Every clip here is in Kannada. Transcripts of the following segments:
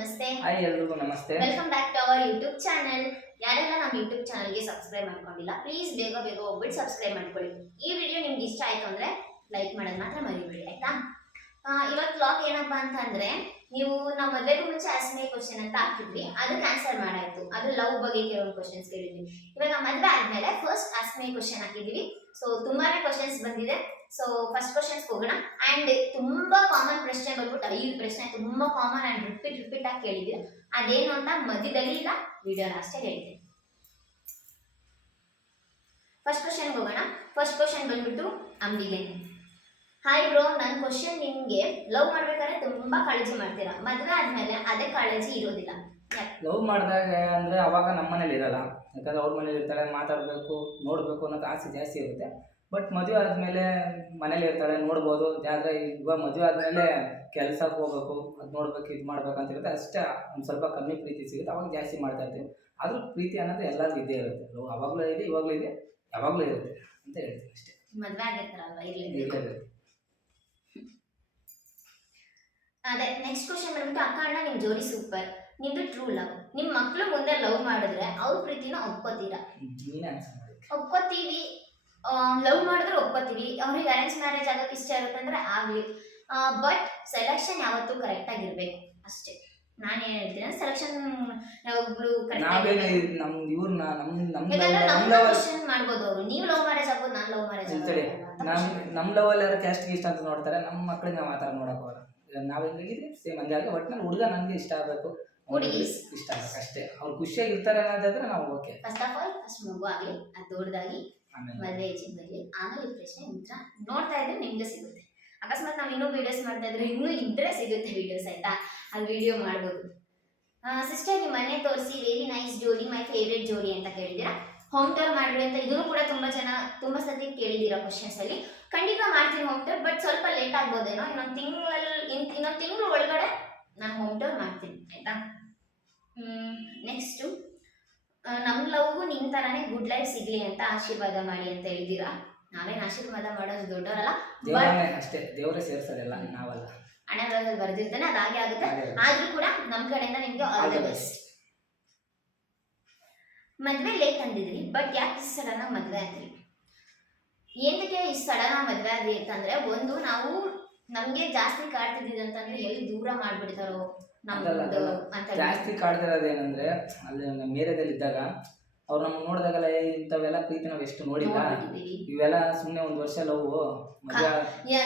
ನಮಸ್ತೆ. ಹಾಯ್ ಎಲ್ರಿಗೂ ನಮಸ್ತೆ. Welcome back to our YouTube channel ಯಾರೆಲ್ಲ ನಮ್ಮ ಯೂಟ್ಯೂಬ್ ಚಾನಲ್ಗೆ ಸಬ್ಸ್ಕ್ರೈಬ್ ಮಾಡ್ಕೊಂಡಿಲ್ಲ ಪ್ಲೀಸ್ ಬೇಗ ಬೇಗ ಹೋಗ್ಬಿಟ್ಟು ಸಬ್ಸ್ಕ್ರೈಬ್ ಮಾಡ್ಕೊಳ್ಳಿ. ಈ ವಿಡಿಯೋ ನಿಮ್ಗೆ ಇಷ್ಟ ಆಯ್ತು ಅಂದ್ರೆ ಲೈಕ್ ಮಾಡೋದು ಮಾತ್ರ ಮರಿಬೇಡಿ ಆಯ್ತಾ? ಇವತ್ತು ವ್ಲಾಗ್ ಏನಪ್ಪಾ ಅಂತ ಅಂದ್ರೆ ನೀವು ನಾವು ಮದುವೆಗೂ ಮುಂಚೆ ಆಸ್ಮೆ ಕ್ವಶನ್ ಅಂತ ಹಾಕಿದ್ವಿ ಅದಕ್ಕೆ ಆನ್ಸರ್ ಮಾಡಾಯ್ತು. ಅದು ಲವ್ ಬಗ್ಗೆ ಕೆಲವೊಂದು ಕ್ವಶನ್ಸ್ ಕೇಳಿದ್ವಿ. ಇವಾಗ ಮದುವೆ ಆದ್ಮೇಲೆ ಫಸ್ಟ್ ಆಸ್ಮೆ ಕ್ವಶನ್ ಹಾಕಿದೀವಿ. ಸೊ ತುಂಬಾನೇ ಕ್ವಶನ್ಸ್ ಬಂದಿದೆ. ಸೊ ಫಸ್ಟ್ ಕ್ವಶನ್ಸ್ ಹೋಗೋಣ. ಅಂಡ್ ತುಂಬಾ ಕಾಮನ್ ಪ್ರಶ್ನೆ ಬಂದ್ಬಿಟ್ಟು ಐದು ಪ್ರಶ್ನೆ ತುಂಬಾ ಕಾಮನ್ ಅಂಡ್ ರಿಪೀಟ್ ರಿಪೀಟ್ ಆಗಿ ಕೇಳಿದ್ವಿ. ಅದೇನು ಅಂತ ಮಧ್ಯದಲ್ಲಿ ಈಗ ವಿಡಿಯೋ ಲಾಸ್ಟ್ ಹೇಳ್ತೀನಿ. ಫಸ್ಟ್ ಕ್ವಶನ್ ಹೋಗೋಣ. ಫಸ್ಟ್ ಕ್ವಶನ್ ಬಂದ್ಬಿಟ್ಟು, ಅಂಬಿಗೆ. ಹಾಯ್ ಬ್ರೋ ನನ್ನ ಕ್ವಶನ್ ನಿಮಗೆ ಲವ್ ಮಾಡ್ಬೇಕಾದ್ರೆ ತುಂಬಾ ಕಾಳಜಿ ಮಾಡ್ತೀರಾ? ಮದುವೆ ಆದ್ಮೇಲೆ ಅದೇ ಕಾಳಜಿ ಇರೋದಿಲ್ಲ. ಲವ್ ಮಾಡಿದಾಗ ಅಂದರೆ ಅವಾಗ ನಮ್ಮ ಮನೇಲಿ ಇರಲ್ಲ. ಯಾಕಂದ್ರೆ ಅವ್ರ ಮನೇಲಿ ಇರ್ತಾಳೆ ಮಾತಾಡಬೇಕು ನೋಡಬೇಕು ಅನ್ನೋದು ಆಸೆ ಜಾಸ್ತಿ ಇರುತ್ತೆ. ಬಟ್ ಮದುವೆ ಆದಮೇಲೆ ಮನೇಲಿ ಇರ್ತಾಳೆ ನೋಡ್ಬೋದು. ಆದರೆ ಇವಾಗ ಮದುವೆ ಆದಮೇಲೆ ಕೆಲಸಕ್ಕೆ ಹೋಗ್ಬೇಕು ಅದು ನೋಡ್ಬೇಕು ಇದು ಮಾಡ್ಬೇಕು ಅಂತ ಇರುತ್ತೆ. ಅಷ್ಟೇ ಒಂದು ಸ್ವಲ್ಪ ಕಮ್ಮಿ ಪ್ರೀತಿ ಸಿಗುತ್ತೆ. ಅವಾಗ ಜಾಸ್ತಿ ಮಾಡ್ತಾ ಇರ್ತೀವಿ. ಆದರೂ ಪ್ರೀತಿ ಅನ್ನೋದು ಎಲ್ಲರಿಗೂ ಇದ್ದೇ ಇರುತ್ತೆ. ಲವ್ ಅವಾಗಲೂ ಇದೆ ಇವಾಗಲೂ ಇದೆ ಯಾವಾಗಲೂ ಇರುತ್ತೆ ಅಂತ ಹೇಳ್ತೀನಿ ಅಷ್ಟೇ. ಮದುವೆ ಆಗಿರ್ತಾರಲ್ವಾ ಇರ್ಲೇಬೇಕು ಅದೇ ನೆಕ್ಸ್ಟ್ ಕ್ವಶನ್ ಬಂದ್ಬಿಟ್ಟು ಅಕ್ಕ ಅಣ್ಣ ನಿಮ್ ಜೋಡಿ ಸೂಪರ್ ನಿಮ್ದು ಟ್ರೂ ಲವ್ ನಿಮ್ ಮಕ್ಳು ಮುಂದೆ ಲವ್ ಮಾಡಿದ್ರೆ ಅವ್ರ ಪ್ರೀತಿನ ಒಪ್ಕೋತೀರಾ? ಒಪ್ಕೋತೀವಿ. ಲವ್ ಮಾಡಿದ್ರೆ ಒಪ್ಕೋತೀವಿ. ಅವ್ರಿಗೆ ಅರೇಂಜ್ ಮ್ಯಾರೇಜ್ ಆಗೋಕೆ ಇಷ್ಟ ಇರುತ್ತಂದ್ರೆ ಆಗ್ಲಿ. ಬಟ್ ಸೆಲೆಕ್ಷನ್ ಯಾವತ್ತೂ ಕರೆಕ್ಟ್ ಆಗಿರ್ಬೇಕು. ಅಷ್ಟೇ. ನಾನು ಏನ್ ಹೇಳ್ತೀನಿ ಸೆಲೆಕ್ಷನ್ ಯಾವಾಗಲೂ ಕರೆಕ್ಟ್ ಇವ್ರನ್ನ ನಮ್ಮ ನಮ್ಮ ಕ್ವಶನ್ ಮಾಡ್ಬೋದು ಅವರು. ನೀವು ಲವ್ ಮ್ಯಾರೇಜ್ ಆಗ್ಬೋದು ನಾನು ಲವ್ ಮ್ಯಾರೇಜ್ ಆಗ್ಬೋದು ನಮ್ ನಮ್ಮ ಲವ್ ಕ್ಯಾಸ್ಟ್ ಇಷ್ಟ ಅಂತ ನೋಡ್ತಾರೆ ನಮ್ಮ ಮಕ್ಳಿಗೆ ನಾವು ಆ ನಾವ್ ಹೆಂಗಿದ್ವಿ ಸೇಮ್ ಹಂಗೆ ಆಗಿ ನಾನು ಹುಡುಗ ನನಗೆ ಇಷ್ಟ ಆಗಬೇಕು. ಹುಡುಗಿ ಇಷ್ಟ ಆಗಬೇಕು ಅಷ್ಟೇ. ಅವ್ರು ಖುಷಿಯಾಗಿ ಇರ್ತಾರೆ ಅನ್ನೋದಾದ್ರೆ ನಾವು okay first of all first ಮಗು ಆಗಲಿ ಅದು ದೊಡ್ಡದಾಗಿ ಮದುವೆ ಏಜಿಗೆ ಬರಲಿ ಆಮೇಲೆ ಈ ಪ್ರಶ್ನೆ ಉತ್ತರ ನೋಡ್ತಾ ಇದ್ರೆ ನಿಮಗೆ ಸಿಗುತ್ತೆ. ಅಕಸ್ಮಾತ್ ನಾವು ಇನ್ನೂ ವಿಡಿಯೋಸ್ ಮಾಡ್ತಾ ಇದ್ರೆ ಇನ್ನೂ ಇದ್ರೆ ಸಿಗುತ್ತೆ ವಿಡಿಯೋಸ್ ಆಯ್ತಾ? ಅಲ್ಲಿ ವಿಡಿಯೋ ಮಾಡ್ಬೋದು. ಸಿಸ್ಟರ್ ನಿಮ್ಮ ಮನೆ ತೋರಿಸಿ ವೆರಿ ನೈಸ್ ಜೋಡಿ ಮೈ ಫೇವ್ರೆಟ್ ಜೋಡಿ ಅಂತ ಕೇಳಿದ್ದೀರಾ ಹೋಮ್ ಟೂರ್ ಮಾಡಿರಿ ಅಂತ ಇದನ್ನು ಕೂಡ ತುಂಬಾ ಜನ ತುಂಬಾ ಸತಿ ಕೇಳಿದ್ದೀರಾ ಕ್ವಶನ್ಸ್ ಅಲ್ಲಿ. ಖಂಡಿತ ಮಾಡ್ತೀನಿ ಹೋಮ್ ಟೂರ್ ಬಟ್ ಸ್ವಲ್ಪ ಲೇಟ್ ಆಗ್ಬೋದೇನೋ? ಇನ್ನೊಂದು ತಿಂಗಳಲ್ಲಿ ಇನ್ನೊಂದು ತಿಂಗಳು ಒಳಗಡೆ ನಾನು ಹೋಮ್ ಟೂರ್ ಮಾಡ್ತೀನಿ ಆಯ್ತಾ? ನೆಕ್ಸ್ಟು ನಮ್ಮ ಲವ್ಗೂ ನಿಮ್ಮ ಥರನೇ ಗುಡ್ ಲೈಫ್ ಸಿಗ್ಲಿ ಅಂತ ಆಶೀರ್ವಾದ ಮಾಡಿ ಅಂತ ಹೇಳಿದ್ದೀರಾ ನಾವೇನು ಆಶೀರ್ವಾದ ಮಾಡೋದು ದೊಡ್ಡವರಲ್ಲ ಅಷ್ಟೇ ದೇವರೇ ಸೇರ್ಸೋದಿಲ್ಲ ನಾವಲ್ಲ. ಹಣೆ ಬರೆದಿರ್ತಾನೆ ಬರ್ದಿರ್ತಾನೆ ಅದಾಗೆ ಆಗುತ್ತೆ. ಆದರೂ ಕೂಡ ನಮ್ಮ ಕಡೆಯಿಂದ ನಿಮಗೆ ಆಲ್ ದ ಬೆಸ್ಟ್ ಮದ್ವೆ ಲೇಟ್ ಅಂದಿದ್ರಿ ಬಟ್ ಯಾಕೆ ಸಡನ್ನಾಗಿ ಮದ್ವೆ ಆದ್ರಿ? ಏನಕ್ಕೆ ಇಷ್ಟು ಸಡನ್ ಆಗಿ ಮದುವೆ ಆದ್ರಿ ಅಂತಂದ್ರೆ ಒಂದು ನಾವು ನಮ್ಗೆ ಜಾಸ್ತಿ ಕಾಡ್ತಿದ್ದಿದ್ದು ಅಂತಂದ್ರೆ ಎಲ್ಲಿ ದೂರ ಮಾಡ್ಬಿಡ್ತಾರೋ ನಮ್ದು ಅಂತ ಜಾಸ್ತಿ ಕಾಡ್ತಿರೋದೇನಂದ್ರೆ ಅಲ್ಲಿ ನಮ್ಮ ಏರಿಯಾದಲ್ಲಿ ಇದ್ದಾಗ ಅವ್ರು ನಮ್ಗೆ ನೋಡಿದಾಗಲ್ಲ ಇಂಥವೆಲ್ಲ ಪ್ರೀತಿ ನಾವು ಎಷ್ಟು ನೋಡಿಲ್ಲ. ಇವೆಲ್ಲ ಸುಮ್ಮನೆ ಒಂದು ವರ್ಷ ಲವ್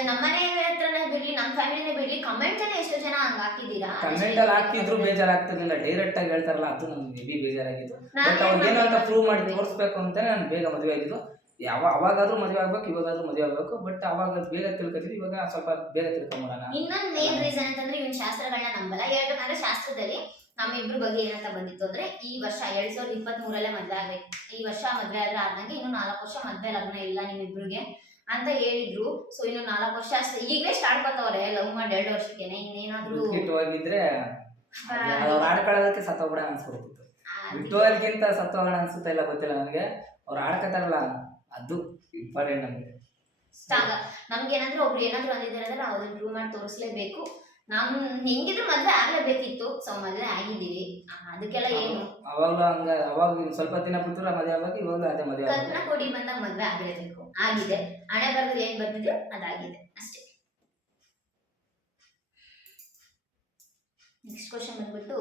ನಮ್ಮನೆ ಹತ್ರನೇ ಬಿಡ್ಲಿ ನಮ್ಮ ಫ್ಯಾಮಿಲಿನೇ ಬಿಡ್ಲಿ ಕಮೆಂಟ್ ಅಲ್ಲಿ ಎಷ್ಟು ಜನ ಹಂಗ ಹಾಕಿದ್ದೀರಾ? ಕಮೆಂಟ್ ಅಲ್ಲಿ ಹಾಕಿದ್ರು ಬೇಜಾರಾಗ್ತಿರ್ಲಿಲ್ಲ ಡೈರೆಕ್ಟ್ ಆಗಿ ಹೇಳ್ತಾರಲ್ಲ ಅದು ನಮ್ಗೆ ಬೇಜಾರಾಗಿತ್ತು ಬಟ್ ಅವ್ರಿಗೆ ಏನು ಅಂತ ಪ್ರೂವ್ ಮಾಡಿ ತೋರಿಸ್ಬೇಕು ಅಂತಾನೆ ನಾನು ಬೇಗ ಮದುವೆ ಆಗಿದ್ದು. ಯಾವ ಅವಾಗಾದ್ರೂ ಮದುವೆ ಆಗ್ಬೇಕು ಇವಾಗಾದ್ರೂ ಮದುವೆ ಆಗ್ಬೇಕು ಬಟ್ ಅವಾಗ ಬೇಗ ತಿಳ್ಕೊತಿದ್ವಿ ಇವಾಗ ಸ್ವಲ್ಪ ಬೇಗ ತಿಳ್ಕೊಂಬಿಡೋಣ ಇನ್ನೊಂದ್ ಮೇನ್ ರೀಸನ್ ಅಂತಂದ್ರೆ ಇವ್ನ ಶಾಸ್ತ್ರಗಳನ್ನ ನಂಬಲ್ಲ. ಯಾಕಂದ್ರೆ ಶಾಸ್ತ್ರದಲ್ಲಿ ನಮ್ಮಿಬ್ರು ಬಗ್ಗೆ ಏನಂತ ಬಂದಿತ್ತು ಅಂದ್ರೆ ಈ ವರ್ಷ ಎರಡ್ ಸಾವಿರದ ಇಪ್ಪತ್ತ್ ಮೂರಲ್ಲೇ ಮದ್ವೆ ಆಗ್ಬೇಕು. ಈ ವರ್ಷ ಮದ್ವೆ ಆದ್ರೆ ಆದಂಗೆ ಇನ್ನು ನಾಲ್ಕು ವರ್ಷ ಮದ್ವೆ ಲಗ್ನ ಇಲ್ಲ ನಿಮ್ಮಿಬ್ರಿಗೆ ಅಂತ ಹೇಳಿದ್ರು. ಸೊ ಇನ್ನು ನಾಲ್ಕು ವರ್ಷ ಈಗಲೇ ಸ್ಟಾರ್ಟ್ ಕೊತ್ತವ್ರೆ ಲವ್ ಮಾಡಿ ಎರಡು ವರ್ಷಕ್ಕೇನೆ. ಇನ್ನೇನಾದ್ರೂ ಹೋಗಿದ್ರೆ ಆಡ್ಕೊಳ್ಳೋದಕ್ಕೆ ಸತ್ತೋಗ್ಬಿಡ ಅನ್ಸ್ಬಿಡ್ತಿತ್ತು. ಬಿಟ್ಟು ಅಲ್ಲಿಗಿಂತ ಸತ್ತೋಗೋಣ ಅನ್ಸುತ್ತಾ ಇಲ್ಲ ಗೊತ್ತಿಲ್ಲ ನನಗೆ. ಅವ್ರು ಆಡ್ಕೊತಾರಲ್ಲ. ಅದು ಇಂಪಾರ್ಟೆಂಟ್ ನಮಗೆ ಸಾಕ ನಮ್ಗೆ ಏನಾದ್ರೂ ಒಬ್ರು ಏನಾದ್ರು ಅಂದಿದ್ದಾರೆ ಅಂದ್ರೆ ನಾವು ಅದನ್ನ ಪ್ರೂವ್ ಮಾಡಿ ತೋರಿಸ್ಲೇಬೇಕು. ನಮ್ ಹೆಂಗಿದ್ರು ಮದ್ವೆ ಆಗ್ಲೇಬೇಕಿತ್ತು. ಸೊ ಮದ್ವೆ ಆಗಿದ್ದೀವಿ. ಆ, ಅದಕ್ಕೆಲ್ಲ ಏನು? ಅವಾಗ ಹಂಗ ಅವಾಗ ಸ್ವಲ್ಪ ದಿನ ಬಿಟ್ಟರೆ ಮದುವೆ ಆವಾಗ ಇವಾಗ ಅದೇ ಮದುವೆ ಆಗೋದು ಕೊಡಿ ಬಂದಾಗ ಮದ್ವೆ ಆಗಿರಬೇಕು ಆಗಿದೆ. ಹಣೆ ಬರೆದು ಏನ್ ಬರ್ತಿದ್ರು ಅದಾಗಿದೆ. ಅಷ್ಟೇ. ನೆಕ್ಸ್ಟ್ ಕ್ವಶನ್ ಬಂದ್ಬಿಟ್ಟು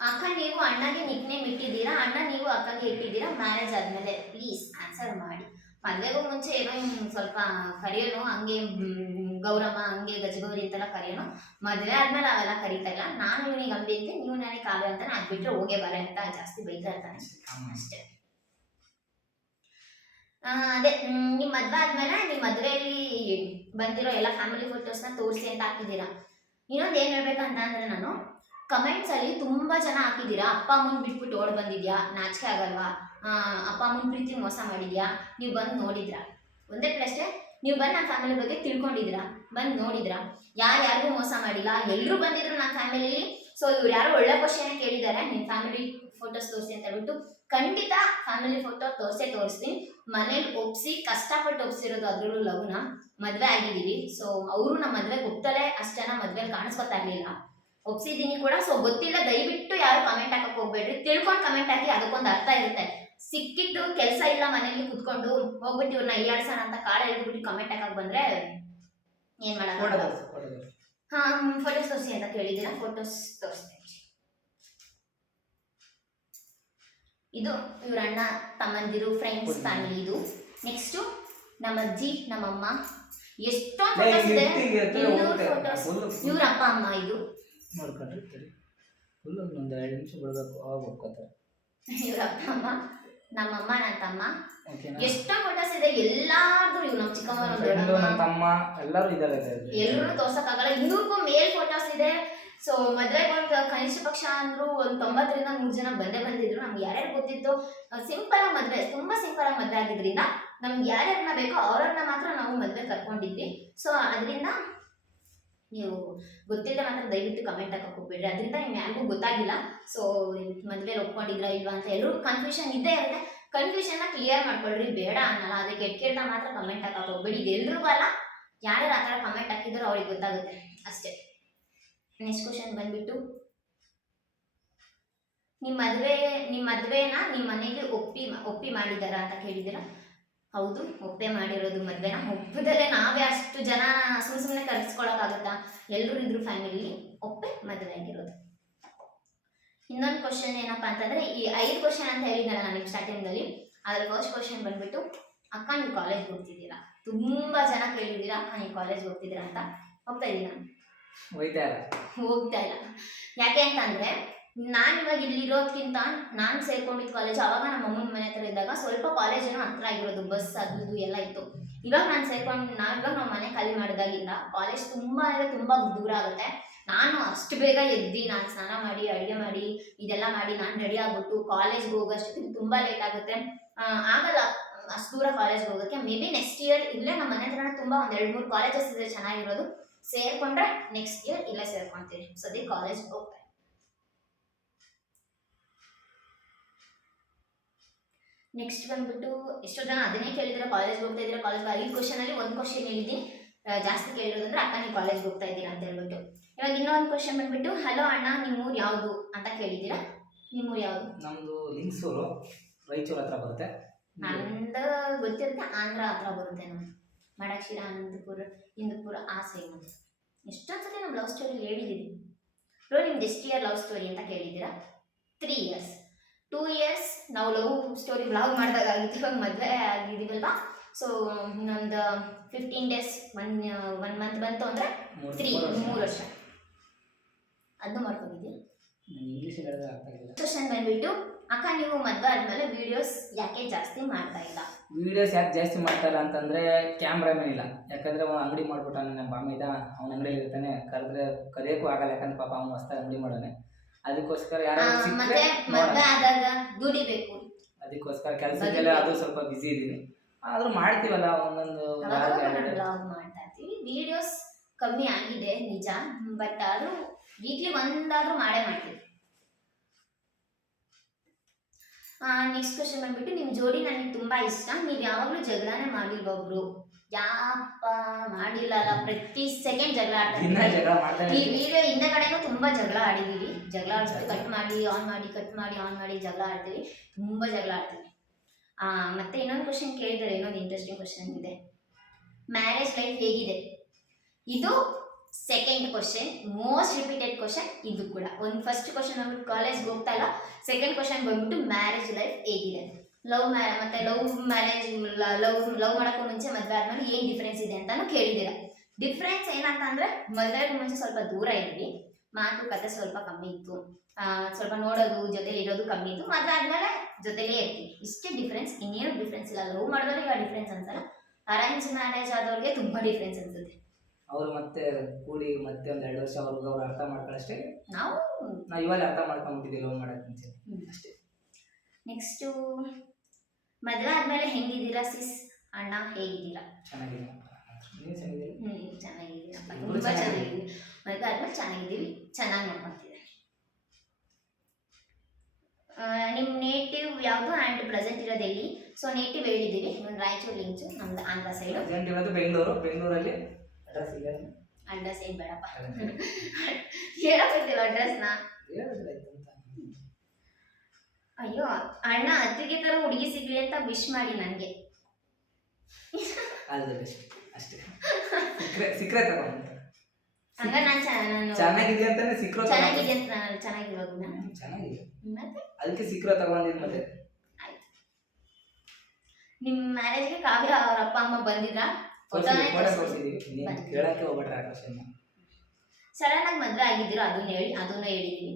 ಅಕ್ಕ ನೀವು ಅಣ್ಣಗೆ ನಿಕ್ನೇಮ್ ಇಟ್ಟಿದ್ದೀರಾ? ಅಣ್ಣ ನೀವು ಅಕ್ಕಗೆ ಇಟ್ಟಿದ್ದೀರಾ? ಮ್ಯಾರೇಜ್ ಆದಮೇಲೆ. ಪ್ಲೀಸ್ ಆನ್ಸರ್ ಮಾಡಿ. ಮದುವೆಗೂ ಮುಂಚೆ ಏನೋ ಸ್ವಲ್ಪ ಕರೆಯೋನು ಹಂಗೆ ಗೌರಮ್ಮ ಹಂಗೆ ಗಜಗೌರಿ ಅಂತೆಲ್ಲ ಕರೆಯೋನು ಮದುವೆ ಆದ್ಮೇಲೆ ಅವೆಲ್ಲ ಕರೀತಾ ಇಲ್ಲ. ನಾನು ಇವನಿಗೆ ಅಂಬಿ ಅಂತ ನೀವು ನನಗೆ ಕಾವ್ಯ ಅಂತ ನಾನು ಬಿಟ್ಟರೆ ಹೋಗೇ ಬರ ಅಂತ ಜಾಸ್ತಿ ಬೈತಾ ಇರ್ತಾನೆ. ಅಷ್ಟೇ. ಆ, ಅದೇ ನಿಮ್ಮ ಮದುವೆ ಆದ್ಮೇಲೆ ನಿಮ್ಮ ಮದುವೆಯಲ್ಲಿ ಬಂದಿರೋ ಎಲ್ಲ ಫ್ಯಾಮಿಲಿ ಫೋಟೋಸ್ನ ತೋರಿಸಿ ಅಂತ ಹಾಕಿದ್ದೀರಾ? ಇನ್ನೊಂದು ಹೇಳಬೇಕು ಹೇಳ್ಬೇಕಂತ ಅಂದ್ರೆ ನಾನು ಕಮೆಂಟ್ಸ್ ಅಲ್ಲಿ ತುಂಬಾ ಜನ ಹಾಕಿದ್ದೀರಾ, ಅಪ್ಪ ಅಮ್ಮನ್ ಬಿಟ್ಬಿಟ್ಟು ಓಡ್ ಬಂದಿದ್ಯಾ? ನಾಚಿಕೆ ಆಗಲ್ವಾ? ಅಪ್ಪ ಅಮ್ಮನ್ ಪ್ರೀತಿ ಮೋಸ ಮಾಡಿದ್ಯಾ? ನೀವು ಬಂದು ನೋಡಿದ್ರ? ಒಂದೇ ಪ್ರಶ್ನೆ, ನೀವು ಬಂದು ನನ್ನ ಫ್ಯಾಮಿಲಿ ಬಗ್ಗೆ ತಿಳ್ಕೊಂಡಿದ್ರಾ? ಬಂದು ನೋಡಿದ್ರ? ಯಾರು ಯಾರಿಗೂ ಮೋಸ ಮಾಡಿಲ್ಲ. ಎಲ್ಲರೂ ಬಂದಿದ್ರು ನನ್ನ ಫ್ಯಾಮಿಲಿಲಿ ಸೊ ಇವ್ರು ಯಾರು ಒಳ್ಳೆ ಕ್ವಶನ್ ಕೇಳಿದ್ದಾರೆ ನಿಮ್ಮ ಫ್ಯಾಮಿಲಿ ಫೋಟೋಸ್ ತೋರಿಸಿ ಅಂತ ಹೇಳ್ಬಿಟ್ಟು ಖಂಡಿತ ಫ್ಯಾಮಿಲಿ ಫೋಟೋ ತೋರಿಸೇ ತೋರಿಸ್ತೀನಿ. ಮನೇಲಿ ಒಪ್ಸಿ, ಕಷ್ಟಪಟ್ಟು ಒಪ್ಸಿರೋದು ಅದ್ರಲ್ಲೂ ಲವ್ನ ಮದುವೆ ಆಗಿದ್ದೀವಿ. ಸೊ ಅವರು ನಮ್ಮ ಮದ್ವೆಗೆ ಒಪ್ತಲೇ ಜನ ಮದ್ವೆಲಿ ಕಾಣಿಸ್ಕೊತಾ ಇರ್ಲಿಲ್ಲ. ಒಪ್ಸಿದ್ದೀನಿ ಕೂಡ. ಸೊ ಗೊತ್ತಿಲ್ಲ ದಯವಿಟ್ಟು ಯಾರು ಕಮೆಂಟ್ ಹಾಕಕ್ ಹೋಗ್ಬೇಡ್ರಿ. ತಿಳ್ಕೊಂಡು ಕಮೆಂಟ್ ಹಾಕಿ ಅದಕ್ಕೊಂದು ಅರ್ಥ ಇರುತ್ತೆ. ಸಿಕ್ಕಿಟ್ಟು ಕೆಲಸ ಇಲ್ಲ ಮನೇಲಿ ಕುತ್ಕೊಂಡು ಹೋಗ್ಬಿಟ್ಟು ಇವ್ರನ್ನ ಅಯ್ಯಾಡ್ಸೋಣ ಅಂತ ಕಾಲ ಎಳ್ದ್ಬಿಟ್ಟು ಕಮೆಂಟ್ ಹಾಕಕ್ ಬಂದ್ರೆ ಏನ್ ತೋರಿಸಿ ಹಾ ಫೋಟೋಸ್ ತೋರಿಸಿ ಅಂತ ಕೇಳಿದ್ದೀರಾ? ಫೋಟೋಸ್ ತೋರಿಸ್ತೀನಿ. ಇದು ಇವ್ರ ಅಣ್ಣ ತಮ್ಮಂದಿರು ಫ್ರೆಂಡ್ಸ್. ಫ್ಯಾಮಿಲಿ ಇದು. ನೆಕ್ಸ್ಟು ನಮ್ಮ ಅಜ್ಜಿ ನಮ್ಮಮ್ಮ. ಎಷ್ಟೊಂದು ಫೋಟೋಸ್ ಇದೆ. ಫೋಟೋಸ್ ಇವ್ರ ಅಪ್ಪ ಅಮ್ಮ ಇದು. ನೋಡ್ಕೊಂಡ್ರಿ ಫುಲ್ ಒಂದು ಎರಡು ನಿಮಿಷ ಬಿಡಬೇಕು ಅವಾಗ ಒಪ್ಕೋತಾರೆ ಇವ್ರ ನಮ್ಮಮ್ಮ ನನ್ನ ತಮ್ಮ. ಓಕೆನಾ ಎಷ್ಟೋ ಫೋಟೋಸ್ ಇದೆ ಎಲ್ಲಾರ್ದು ಇವ್ ನಮ್ಮ ಚಿಕ್ಕಮ್ಮ ನಮ್ಮ ಫ್ರೆಂಡು ನನ್ನ ದೊಡ್ಡಮ್ಮ ತಮ್ಮ ಎಲ್ಲರೂ ಇದ್ದಾರೆ ಎಲ್ಲರೂ ತೋರ್ಸಕ್ಕಾಗಲ್ಲ ಇನ್ನೂರ್ಗೂ ಮೇಲ್ ಫೋಟೋಸ್ ಇದೆ. ಸೊ ಮದ್ವೆಗೆ ಒಂದು ಕನಿಷ್ಠ ಪಕ್ಷ ಅಂದ್ರು ಒಂದು ತೊಂಬತ್ತರಿಂದ ನೂರು ಜನ ಬಂದೇ ಬಂದಿದ್ರು. ನಮ್ಗೆ ಯಾರ್ಯಾರು ಗೊತ್ತಿತ್ತು? ಸಿಂಪಲ್ ಆಗಿ ಮದ್ವೆ ತುಂಬಾ ಸಿಂಪಲ್ ಆಗಿ ಮದ್ವೆ ಆಗಿದ್ರಿಂದ ನಮ್ಗೆ ಯಾರ್ಯಾರನ್ನ ಬೇಕೋ ಅವ್ರನ್ನ ಮಾತ್ರ ನಾವು ಮದ್ವೆ ಕರ್ಕೊಂಡಿದ್ವಿ. ಸೊ ಅದರಿಂದ ನೀವು ಗೊತ್ತಿಲ್ಲ ಮಾತ್ರ ದಯವಿಟ್ಟು ಕಮೆಂಟ್ ಹಾಕಕ್ಕೆ ಹೋಗ್ಬೇಡ್ರಿ. ಅದರಿಂದ ನಿಮ್ಗೆ ಯಾರಿಗೂ ಗೊತ್ತಾಗಿಲ್ಲ. ಸೊ ಮದ್ವೆಲಿ ಒಪ್ಕೊಂಡಿದ್ರ ಇಲ್ವಾ ಅಂತ ಎಲ್ಲರೂ ಕನ್ಫ್ಯೂಷನ್ ಇದ್ದೇ ಇರುತ್ತೆ. ಕನ್ಫ್ಯೂಷನ್ನ ಕ್ಲಿಯರ್ ಮಾಡ್ಕೊಳ್ರಿ. ಬೇಡ ಅನ್ನಲ್ಲ. ಅದಕ್ಕೆ ಕೆಟ್ಟ ಕೆಟ್ಟ ಮಾತ್ರ ಕಮೆಂಟ್ ಹಾಕಕ್ ಹೋಗ್ಬೇಡಿ. ಇದು ಎಲ್ರಿಗೂ ಅಲ್ಲ. ಯಾರ್ಯಾರು ಆ ಥರ ಕಮೆಂಟ್ ಹಾಕಿದ್ರು ಅವ್ರಿಗೆ ಗೊತ್ತಾಗುತ್ತೆ. ಅಷ್ಟೇ. ನೆಕ್ಸ್ಟ್ ಕ್ವಶನ್ ಬಂದ್ಬಿಟ್ಟು ನಿಮ್ಮ ಮದುವೆ ನಿಮ್ಮ ಮದುವೆನ ನಿಮ್ಮ ಮನೇಲಿ ಒಪ್ಪಿ ಒಪ್ಪಿ ಮಾಡಿದಾರ ಅಂತ ಕೇಳಿದ್ದೀರಾ? ಹೌದು ಒಪ್ಪೆ ಮಾಡಿರೋದು ಮದುವೆನ ಒಪ್ಪದಲ್ಲೇ ನಾವೇ ಅಷ್ಟು ಜನ ಸುಮ್ಮನೆ ಸುಮ್ಮನೆ ಕರೆಸ್ಕೊಳಕ್ಕಾಗುತ್ತಾ? ಎಲ್ಲರೂ ಇದ್ರು ಫ್ಯಾಮಿಲಿ ಒಪ್ಪೆ ಮದುವೆ ಆಗಿರೋದು. ಇನ್ನೊಂದು ಕ್ವಶನ್ ಏನಪ್ಪಾ ಅಂತಂದ್ರೆ ಈ ಐದು ಕ್ವಶನ್ ಅಂತ ಹೇಳಿದ್ನಲ್ಲ ಸ್ಟಾರ್ಟಿಂಗ್ ಸ್ಟಾರ್ಟಿಂಗಲ್ಲಿ ಅದ್ರ ಫಸ್ಟ್ ಕ್ವಶನ್ ಬಂದ್ಬಿಟ್ಟು ಅಕ್ಕ ನೀವು ಕಾಲೇಜ್ ಹೋಗ್ತಿದ್ದೀರಾ? ತುಂಬಾ ಜನ ಕೇಳಿದ್ದೀರಾ ಅಕ್ಕ ನೀವು ಕಾಲೇಜ್ ಹೋಗ್ತಿದ್ದೀರಾ? ಅಂತ ಹೋಗ್ತಾ ಇದ್ದೀರಾ ಇಲ್ಲ. ಹೋಗ್ತಾ ಇಲ್ಲ. ಯಾಕೆ ಅಂತಂದ್ರೆ ನಾನು ಇವಾಗ ಇಲ್ಲಿರೋದ್ಕಿಂತ ನಾನು ಸೇರ್ಕೊಂಡಿದ್ದ ಕಾಲೇಜ್ ಅವಾಗ ನಮ್ಮ ಅಮ್ಮನ ಮನೆ ಹತ್ರ ಇದ್ದಾಗ ಸ್ವಲ್ಪ ಕಾಲೇಜ್ ಏನೋ ಹತ್ರ ಆಗಿರೋದು ಬಸ್ ಅದು ಎಲ್ಲ ಇತ್ತು. ಇವಾಗ ನಾನು ಸೇರ್ಕೊಂಡು, ನಾನು ಇವಾಗ ನಾವು ಮನೆ ಖಾಲಿ ಮಾಡಿದಾಗಿಂದ ಕಾಲೇಜ್ ತುಂಬ ಅಂದರೆ ತುಂಬ ದೂರ ಆಗುತ್ತೆ. ನಾನು ಅಷ್ಟು ಬೇಗ ಎದ್ದು, ನಾನು ಸ್ನಾನ ಮಾಡಿ, ಅಡುಗೆ ಮಾಡಿ, ಇದೆಲ್ಲ ಮಾಡಿ ನಾನು ರೆಡಿ ಆಗ್ಬಿಟ್ಟು ಕಾಲೇಜ್ಗೆ ಹೋಗೋಷ್ಟೊತ್ತಿಗೆ ತುಂಬ ಲೇಟ್ ಆಗುತ್ತೆ. ಆಗಲ್ಲ, ಅಷ್ಟು ದೂರ ಕಾಲೇಜ್ಗೆ ಹೋಗೋಕ್ಕೆ. ಮೇ ಬಿ ನೆಕ್ಸ್ಟ್ ಇಯರ್ ಇಲ್ಲೇ ನಮ್ಮ ಮನೆ ಹತ್ರನೇ ತುಂಬ ಒಂದು ಎರಡು ಮೂರು ಕಾಲೇಜಸ್ ಇದೆ ಚೆನ್ನಾಗಿರೋದು. ಸೇರ್ಕೊಂಡ್ರೆ ನೆಕ್ಸ್ಟ್ ಇಯರ್ ಇಲ್ಲೇ ಸೇರ್ಕೊಂತೀನಿ. ಸದ್ಯ ಕಾಲೇಜ್ ಹೋಗ್ತಾ ನೆಕ್ಸ್ಟ್ ಬಂದ್ಬಿಟ್ಟು ಎಷ್ಟೋ ಜನ ಅದನ್ನೇ ಕೇಳಿದ್ರೆ ಕಾಲೇಜ್ ಹೋಗ್ತಾ ಇದ್ದೀರಾ ಕಾಲೇಜ್ ಐದು ಕ್ವಶನ್ ಅಲ್ಲಿ ಒಂದು ಕ್ವಶನ್ ಹೇಳಿದ್ದೀನಿ. ಜಾಸ್ತಿ ಕೇಳಿರೋದಂದ್ರೆ ಅಕ್ಕ ನೀವು ಕಾಲೇಜ್ ಹೋಗ್ತಾ ಇದ್ದೀರಾ ಅಂತ ಹೇಳ್ಬಿಟ್ಟು. ಇವಾಗ ಇನ್ನೊಂದು ಕ್ವಶನ್ ಬಂದ್ಬಿಟ್ಟು ಹಲೋ ಅಣ್ಣ ನಿಮ್ಮ ಊರು ಯಾವುದು? ಅಂತ ಕೇಳಿದ್ದೀರಾ? ನಿಮ್ಮ ಊರು ಯಾವುದು? ನಮ್ದು ಲಿಂಗ್ಸೂರು ರಾಯಚೂರು ಹತ್ರ ಬರುತ್ತೆ. ನಂದು ಗೊತ್ತಿರುತ್ತೆ ಆಂಧ್ರ ಹತ್ರ ಬರುತ್ತೆ ನಮ್ಮ ಮಡಕ್ಷಿರ ಅನಂತಪುರ ಇಂದಪುರ ಆ ಸೈಡ್ ಎಷ್ಟೊಂದು ಸತಿ ನಮ್ಮ ಲವ್ ಸ್ಟೋರಿ ಹೇಳಿದ್ದೀವಿ ಬ್ರೋ ನಿಮ್ದು ಎಷ್ಟು ಇಯರ್ ಲವ್ ಸ್ಟೋರಿ ಅಂತ ಕೇಳಿದ್ದೀರಾ? ತ್ರೀ ಇಯರ್ಸ್ ಟೂ ಇಯರ್ಸ್ ನಾವು ಲವ್ ಸ್ಟೋರಿ ಬ್ಲಾಗ್ ಮಾಡಿದಾಗ ಆಗಿತ್ತು. ಇವಾಗ ಮದುವೆ ಆಗಿದ್ದೀವಲ್ವಾ ಸೊ ಇನ್ನೊಂದು fifteen days one one month ಬಂತು ಅಂದರೆ ತ್ರೀ ಮೂರು ವರ್ಷ. ಅದನ್ನು ಮಾಡ್ಕೊಂಡಿದ್ದೀವಿ ಕ್ವಶನ್ ಬಂದ್ಬಿಟ್ಟು ಅಕ್ಕ ನೀವು ಮದುವೆ ಆದಮೇಲೆ ವಿಡಿಯೋಸ್ ಯಾಕೆ ಜಾಸ್ತಿ ಮಾಡ್ತಾ ಇಲ್ಲ? ವಿಡಿಯೋಸ್ ಯಾಕೆ ಜಾಸ್ತಿ ಮಾಡ್ತಾಯಿಲ್ಲ ಅಂತಂದರೆ ಕ್ಯಾಮ್ರಾಮನ್ ಇಲ್ಲ. ಯಾಕಂದರೆ ಅವನು ಅಂಗಡಿ ಮಾಡ್ಬಿಟ್ಟ ನಮ್ಮ ಬಾಮಿದ ಅವನ ಅವ್ನ ಅಂಗಡಿಯಲ್ಲಿ ಇರ್ತಾನೆ. ಕರೆದ್ರೆ ಕರೆಯೋಕ್ಕೂ ಆಗಲ್ಲ. ಯಾಕಂದ್ರೆ ಪಾಪ ಅವನು ಹೊಸ್ತಾಗಿ ಅಂಗಡಿ ಮಾಡೋನೆ. ಅದಕ್ಕೋಸ್ಕರ ಯಾರು ಮತ್ತೆ ಮದ್ವೆ ಆದಾಗ ದುಡಿಬೇಕು. ಅದಕ್ಕೋಸ್ಕರ ಕೆಲಸ ಅದು ಸ್ವಲ್ಪ ಬಿಸಿ ಇದ್ದೀನಿ ಆದ್ರೂ ಮಾಡ್ತೀವಲ್ಲ ಒಂದೊಂದು ಬ್ಲಾಗ್ ಮಾಡ್ತಾ ಇರ್ತೀವಿ. ವಿಡಿಯೋಸ್ ಕಮ್ಮಿ ಆಗಿದೆ ನಿಜ. ಬಟ್ ಆದ್ರೂ ವೀಕ್ಲಿ ಒಂದಾದ್ರೂ ಮಾಡೇ ಮಾಡ್ತೀವಿ. ನೆಕ್ಸ್ಟ್ ಕ್ವಶನ್ ಬಂದ್ಬಿಟ್ಟು ನಿಮ್ಮ ಜೋಡಿ ನನಗೆ ತುಂಬಾ ಇಷ್ಟ. ನೀವು ಯಾವಾಗಲೂ ಜಗಳನೇ ಮಾಡಿಲ್ವ ಒಬ್ರು? ಯಾಪ ಮಾಡಿಲ್ಲಲ್ಲ ಪ್ರತಿ ಸೆಕೆಂಡ್ ಜಗಳ ಆಡ್ತಾ ಜಗಳ ಮಾಡ್ತಾನೆ ಈ ವಿಡಿಯೋ ಹಿಂದೆಗಡೆನೂ ತುಂಬಾ ಜಗಳ ಆಡಿದೀವಿ. ಜಗಳ ಆಡ್ಬಿಟ್ಟು ಕಟ್ ಮಾಡಿ ಆನ್ ಮಾಡಿ ಕಟ್ ಮಾಡಿ ಆನ್ ಮಾಡಿ ಜಗಳ ಆಡ್ತೀವಿ. ತುಂಬಾ ಜಗಳ ಆಡ್ತೀವಿ. ಆ, ಮತ್ತೆ ಇನ್ನೊಂದು ಕ್ವಶನ್ ಕೇಳಿದರೆ ಇನ್ನೊಂದು ಇಂಟ್ರೆಸ್ಟಿಂಗ್ ಕ್ವಶನ್ ಇದೆ. ಮ್ಯಾರೇಜ್ ಲೈಫ್ ಹೇಗಿದೆ? ಇದು second question most repeated question ಇದು ಕೂಡ. ಒಂದು ಫಸ್ಟ್ ಕ್ವಶನ್ ಬಂದ್ಬಿಟ್ಟು ಕಾಲೇಜ್ಗೆ ಹೋಗ್ತಾ ಇಲ್ಲ. ಸೆಕೆಂಡ್ ಕ್ವಶನ್ ಬಂದ್ಬಿಟ್ಟು ಮ್ಯಾರೇಜ್ ಲೈಫ್ ಹೇಗಿದೆ? ಲವ್ ಮ್ಯಾ ಮತ್ತೆ ಲವ್ ಮ್ಯಾರೇಜ್ ಲವ್ ಲವ್ ಮಾಡೋಕ್ಕೂ ಮುಂಚೆ ಮದುವೆ ಆದ್ಮೇಲೆ ಏನು ಡಿಫ್ರೆನ್ಸ್ ಇದೆ ಅಂತಾನು ಕೇಳಿದ್ದೀರ. ಡಿಫ್ರೆನ್ಸ್ ಏನಂತ ಅಂದ್ರೆ ಮದುವೆಗೂ ಮುಂಚೆ ಸ್ವಲ್ಪ ದೂರ ಇದ್ವಿ ಮಾತುಕತೆ ಸ್ವಲ್ಪ ಕಮ್ಮಿ ಇತ್ತು. ಆ, ಸ್ವಲ್ಪ ನೋಡೋದು ಜೊತೆಲಿ ಇರೋದು ಕಮ್ಮಿ ಇತ್ತು. ಮದುವೆ ಆದ್ಮೇಲೆ ಜೊತೆಲೇ ಇರ್ತೀವಿ ಇಷ್ಟೇ ಡಿಫ್ರೆನ್ಸ್ ಇನ್ನೇನು ಡಿಫ್ರೆನ್ಸ್ ಇಲ್ಲ. ಲವ್ ಮಾಡಿದವ್ರಿಗೆ ಡಿಫ್ರೆನ್ಸ್ ಅನ್ಸಲ್ಲ. ಅರೇಂಜ್ ಮ್ಯಾರೇಜ್ ಆದವ್ರಿಗೆ ತುಂಬಾ ಡಿಫ್ರೆನ್ಸ್ ಅನ್ಸುತ್ತೆ. ಅವ್ರು ಮತ್ತೆ ಕೂಡಿ ಮತ್ತೆ ಒಂದ್ ಎರಡು ವರ್ಷ ಅವ್ರಿಗೆ ಅವ್ರು ಅರ್ಥ ಮಾಡ್ಕೊಳ್ಳೋಷ್ಟೇ ನಾವು ನಾವು ಇವಾಗ ಅರ್ಥ ಮಾಡ್ಕೊಂಡ್ಬಿಟ್ಟಿದ್ದೀವಿ ಲವ್ ಮಾಡೋದ್ ಮುಂಚೆ. ಅಷ್ಟೇ. ನೆಕ್ಸ್ಟು ಮದುವೆ ಆದ್ಮೇಲೆ ಹೆಂಗಿದ್ದೀರಾ ಸಿಸ್? ಅಣ್ಣ ಹೇಗಿದ್ದೀರಾ? ಚೆನ್ನಾಗಿದೆ ಚೆನ್ನಾಗಿದ್ದೀರಿ? ಹ್ಮ್ ಚೆನ್ನಾಗಿದ್ದೀವಿ ಅಪ್ಪ ತುಂಬಾ ಚೆನ್ನಾಗಿದ್ದೀವಿ. ಮದುವೆ ಆದ್ಮೇಲೆ ಚೆನ್ನಾಗಿದ್ದೀವಿ. ಚೆನ್ನಾಗಿ ನೋಡ್ಕೊಂತಿದ್ದೀವಿ ನಿಮ್ಮ ನೇಟಿವ್ ಯಾವುದು ಆ್ಯಂಡ್ ಪ್ರೆಸೆಂಟ್ ಇರೋದು ಎಲ್ಲಿ? ಸೊ ನೇಟಿವ್ ಹೇಳಿದ್ದೀವಿ ಒಂದು ರಾಯಚೂರು ಲಿಂಚು ನಮ್ದು ಆಂಧ್ರ ಸೈಡು ಪ್ರೆಸೆಂಟ್ ಇರೋದು ಬೆಂಗಳೂರು. ಬೆಂಗಳೂರಲ್ಲಿ ಅಡ್ರೆಸ್ ಇದೆ. ಅಡ್ರೆಸ್ ಏನು ಬೇಡಪ್ಪ? ಹೇಳಕ್ಕಿಲ್ಲ ಅಡ್ರೆಸ್ನ ಅಯ್ಯೋ ಅಣ್ಣ ಅತ್ತಿಗೆ ತರ ಹುಡುಗಿ ಸಿಗ್ಲಿ ಅಂತ ವಿಶ್ ಮಾಡಿ ನನಗೆ ಆಲ್ ದಿ ಬೆಸ್ಟ್ ಅಷ್ಟೇ. ಸಿಕ್ಕರೆ ಸಿಕ್ರೆ ತಗೊಂಡು. ಹಂಗ ನಾನು ನಾನು ಚೆನ್ನಾಗಿದೆ ಅಂತಾನೆ ಸಿಕ್ರೋ ಚೆನ್ನಾಗಿದೆ ಅಂತ ನಾನು ಚೆನ್ನಾಗಿರೋದು ನಾನು ಚೆನ್ನಾಗಿದೆ. ಮತ್ತೆ? ಅದಕ್ಕೆ ಸಿಕ್ರೋ ತಗೊಂಡಿದ್ ಮತ್ತೆ ನಿಮ್ ಮ್ಯಾರೇಜ್ಗೆ ಕಾವ್ಯ ಅವ್ರ ಅಪ್ಪ ಅಮ್ಮ ಬಂದಿದ್ರಾ. ಕೇಳಕ್ಕೆ ಹೋಗ್ಬೇಡ್ರಿ ಸಡನ್ ಆಗಿ ಮದ್ವೆ ಆಗಿದ್ದೀರೋ? ಅದನ್ನ ಹೇಳಿ ಅದನ್ನ ಹೇಳಿದೀನಿ.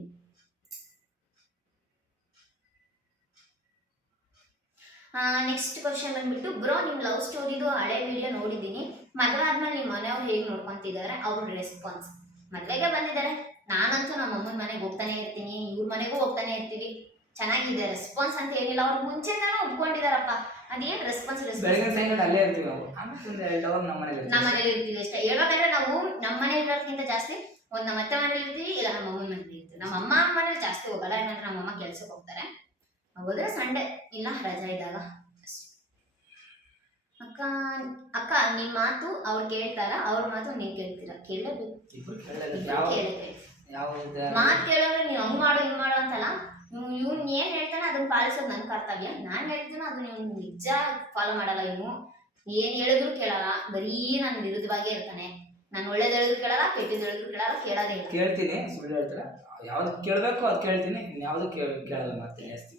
ನೆಕ್ಸ್ಟ್ ಕ್ವಶನ್ ಬಂದ್ಬಿಟ್ಟು ಬ್ರೋ ನಿಮ್ ಲವ್ ಸ್ಟೋರಿದು ಹಳೆ ವಿಡಿಯೋ ನೋಡಿದ್ದೀನಿ. ಮದುವೆ ಆದ್ಮೇಲೆ ನಿಮ್ಮ ಮನೆಯವ್ರು ಹೇಗೆ ನೋಡ್ಕೊಂತಿದ್ದಾರೆ? ಅವ್ರ ರೆಸ್ಪಾನ್ಸ್ ಮದ್ವೆಗೆ ಬಂದಿದ್ದಾರೆ. ನಾನಂತೂ ನಮ್ಮ ಅಮ್ಮನ ಮನೆಗೆ ಹೋಗ್ತಾನೆ ಇರ್ತೀನಿ. ಇವ್ರ ಮನೆಗೂ ಹೋಗ್ತಾನೆ ಇರ್ತೀವಿ. ಚೆನ್ನಾಗಿದೆ. ರೆಸ್ಪಾನ್ಸ್ ಅಂತ ಏನಿಲ್ಲ. ಅವ್ರು ಮುಂಚೆನೇ ಒಪ್ಕೊಂಡಿದಾರಪ್ಪ ಅದೇನ್ ರೆಸ್ಪಾನ್ಸ್ ನಮ್ಮ ಮನೇಲಿ ಇರ್ತೀವಿ. ಮನೇಲಿ ಇರ್ತೀವಿ ಅಷ್ಟೇ. ಹೇಳ್ಬೇಕಂದ್ರೆ ನಾವು ನಮ್ಮ ಮನೇಲಿ ಇರೋದ್ಕಿಂತ ಜಾಸ್ತಿ ಒಂದ್ ನಮ್ಮ ಅತ್ತೆ ಮನೇಲಿ ಇರ್ತೀವಿ ಇಲ್ಲ ನಮ್ಮ ಅಮ್ಮನ ಮನೇಲಿ ಇರ್ತೀವಿ. ನಮ್ಮ ಅಮ್ಮ ಮನೇಲಿ ಜಾಸ್ತಿ ಹೋಗಲ್ಲ ಏನಂದ್ರೆ ನಮ್ಮ ಅಮ್ಮ ಕೆಲ್ಸಕ್ಕೆ ಹೋಗ್ತಾರೆ. ಹೋದ್ರೆ ಸಂಡೆ ಇಲ್ಲ ರಜಾ ಇದ್ದಾಗ. ಅಕ್ಕ ಅಕ್ಕ ನಿಮ್ ಮಾತು ಅವ್ರು ಕೇಳ್ತಾರ? ಅವ್ರ ಮಾತು ನೀವ್ ಕೇಳ್ತೀರಾ? ಕೇಳಬೇಕು ಮಾತು ಕೇಳೋದ್ರೆ ನೀವ್ ಹಂಗ್ ಮಾಡು ಹಿಂಗ್ ಮಾಡು ಅಂತಲ್ಲ? ಇವ್ನು ಏನ್ ಹೇಳ್ತಾನೆ ಅದನ್ನ ಪಾಲಿಸೋದು ನನ್ ಕರ್ತವ್ಯ. ನಾನ್ ಹೇಳ್ತೀನೋ ಅದನ್ನ ಇವ್ನು ನಿಜ ಫಾಲೋ ಮಾಡಲ್ಲ ಇವನು. ಏನ್ ಹೇಳಿದ್ರು ಕೇಳಲ್ಲ. ಬರೀ ನನ್ ವಿರುದ್ಧವಾಗೇ ಇರ್ತಾನೆ. ನಾನು ಒಳ್ಳೇದ್ ಹೇಳಿದ್ರು ಕೇಳಲ್ಲ ಕೆಟ್ಟದ್ ಹೇಳಿದ್ರು ಕೇಳಲ್ಲ ಕೇಳೋದೇ ಇಲ್ಲ. ಕೇಳ್ತೀನಿ ಸುಳ್ಳು ಹೇಳ್ತಾರೆ? ಯಾವ್ದು ಕೇಳಬೇಕು ಅದ್ ಕೇಳ್ತೀನಿ ಯಾವ್ದು ಕೇಳ ಕೇಳಲ್ಲ ಜಾಸ್ತಿ. ಕೇಳಲ್ಲ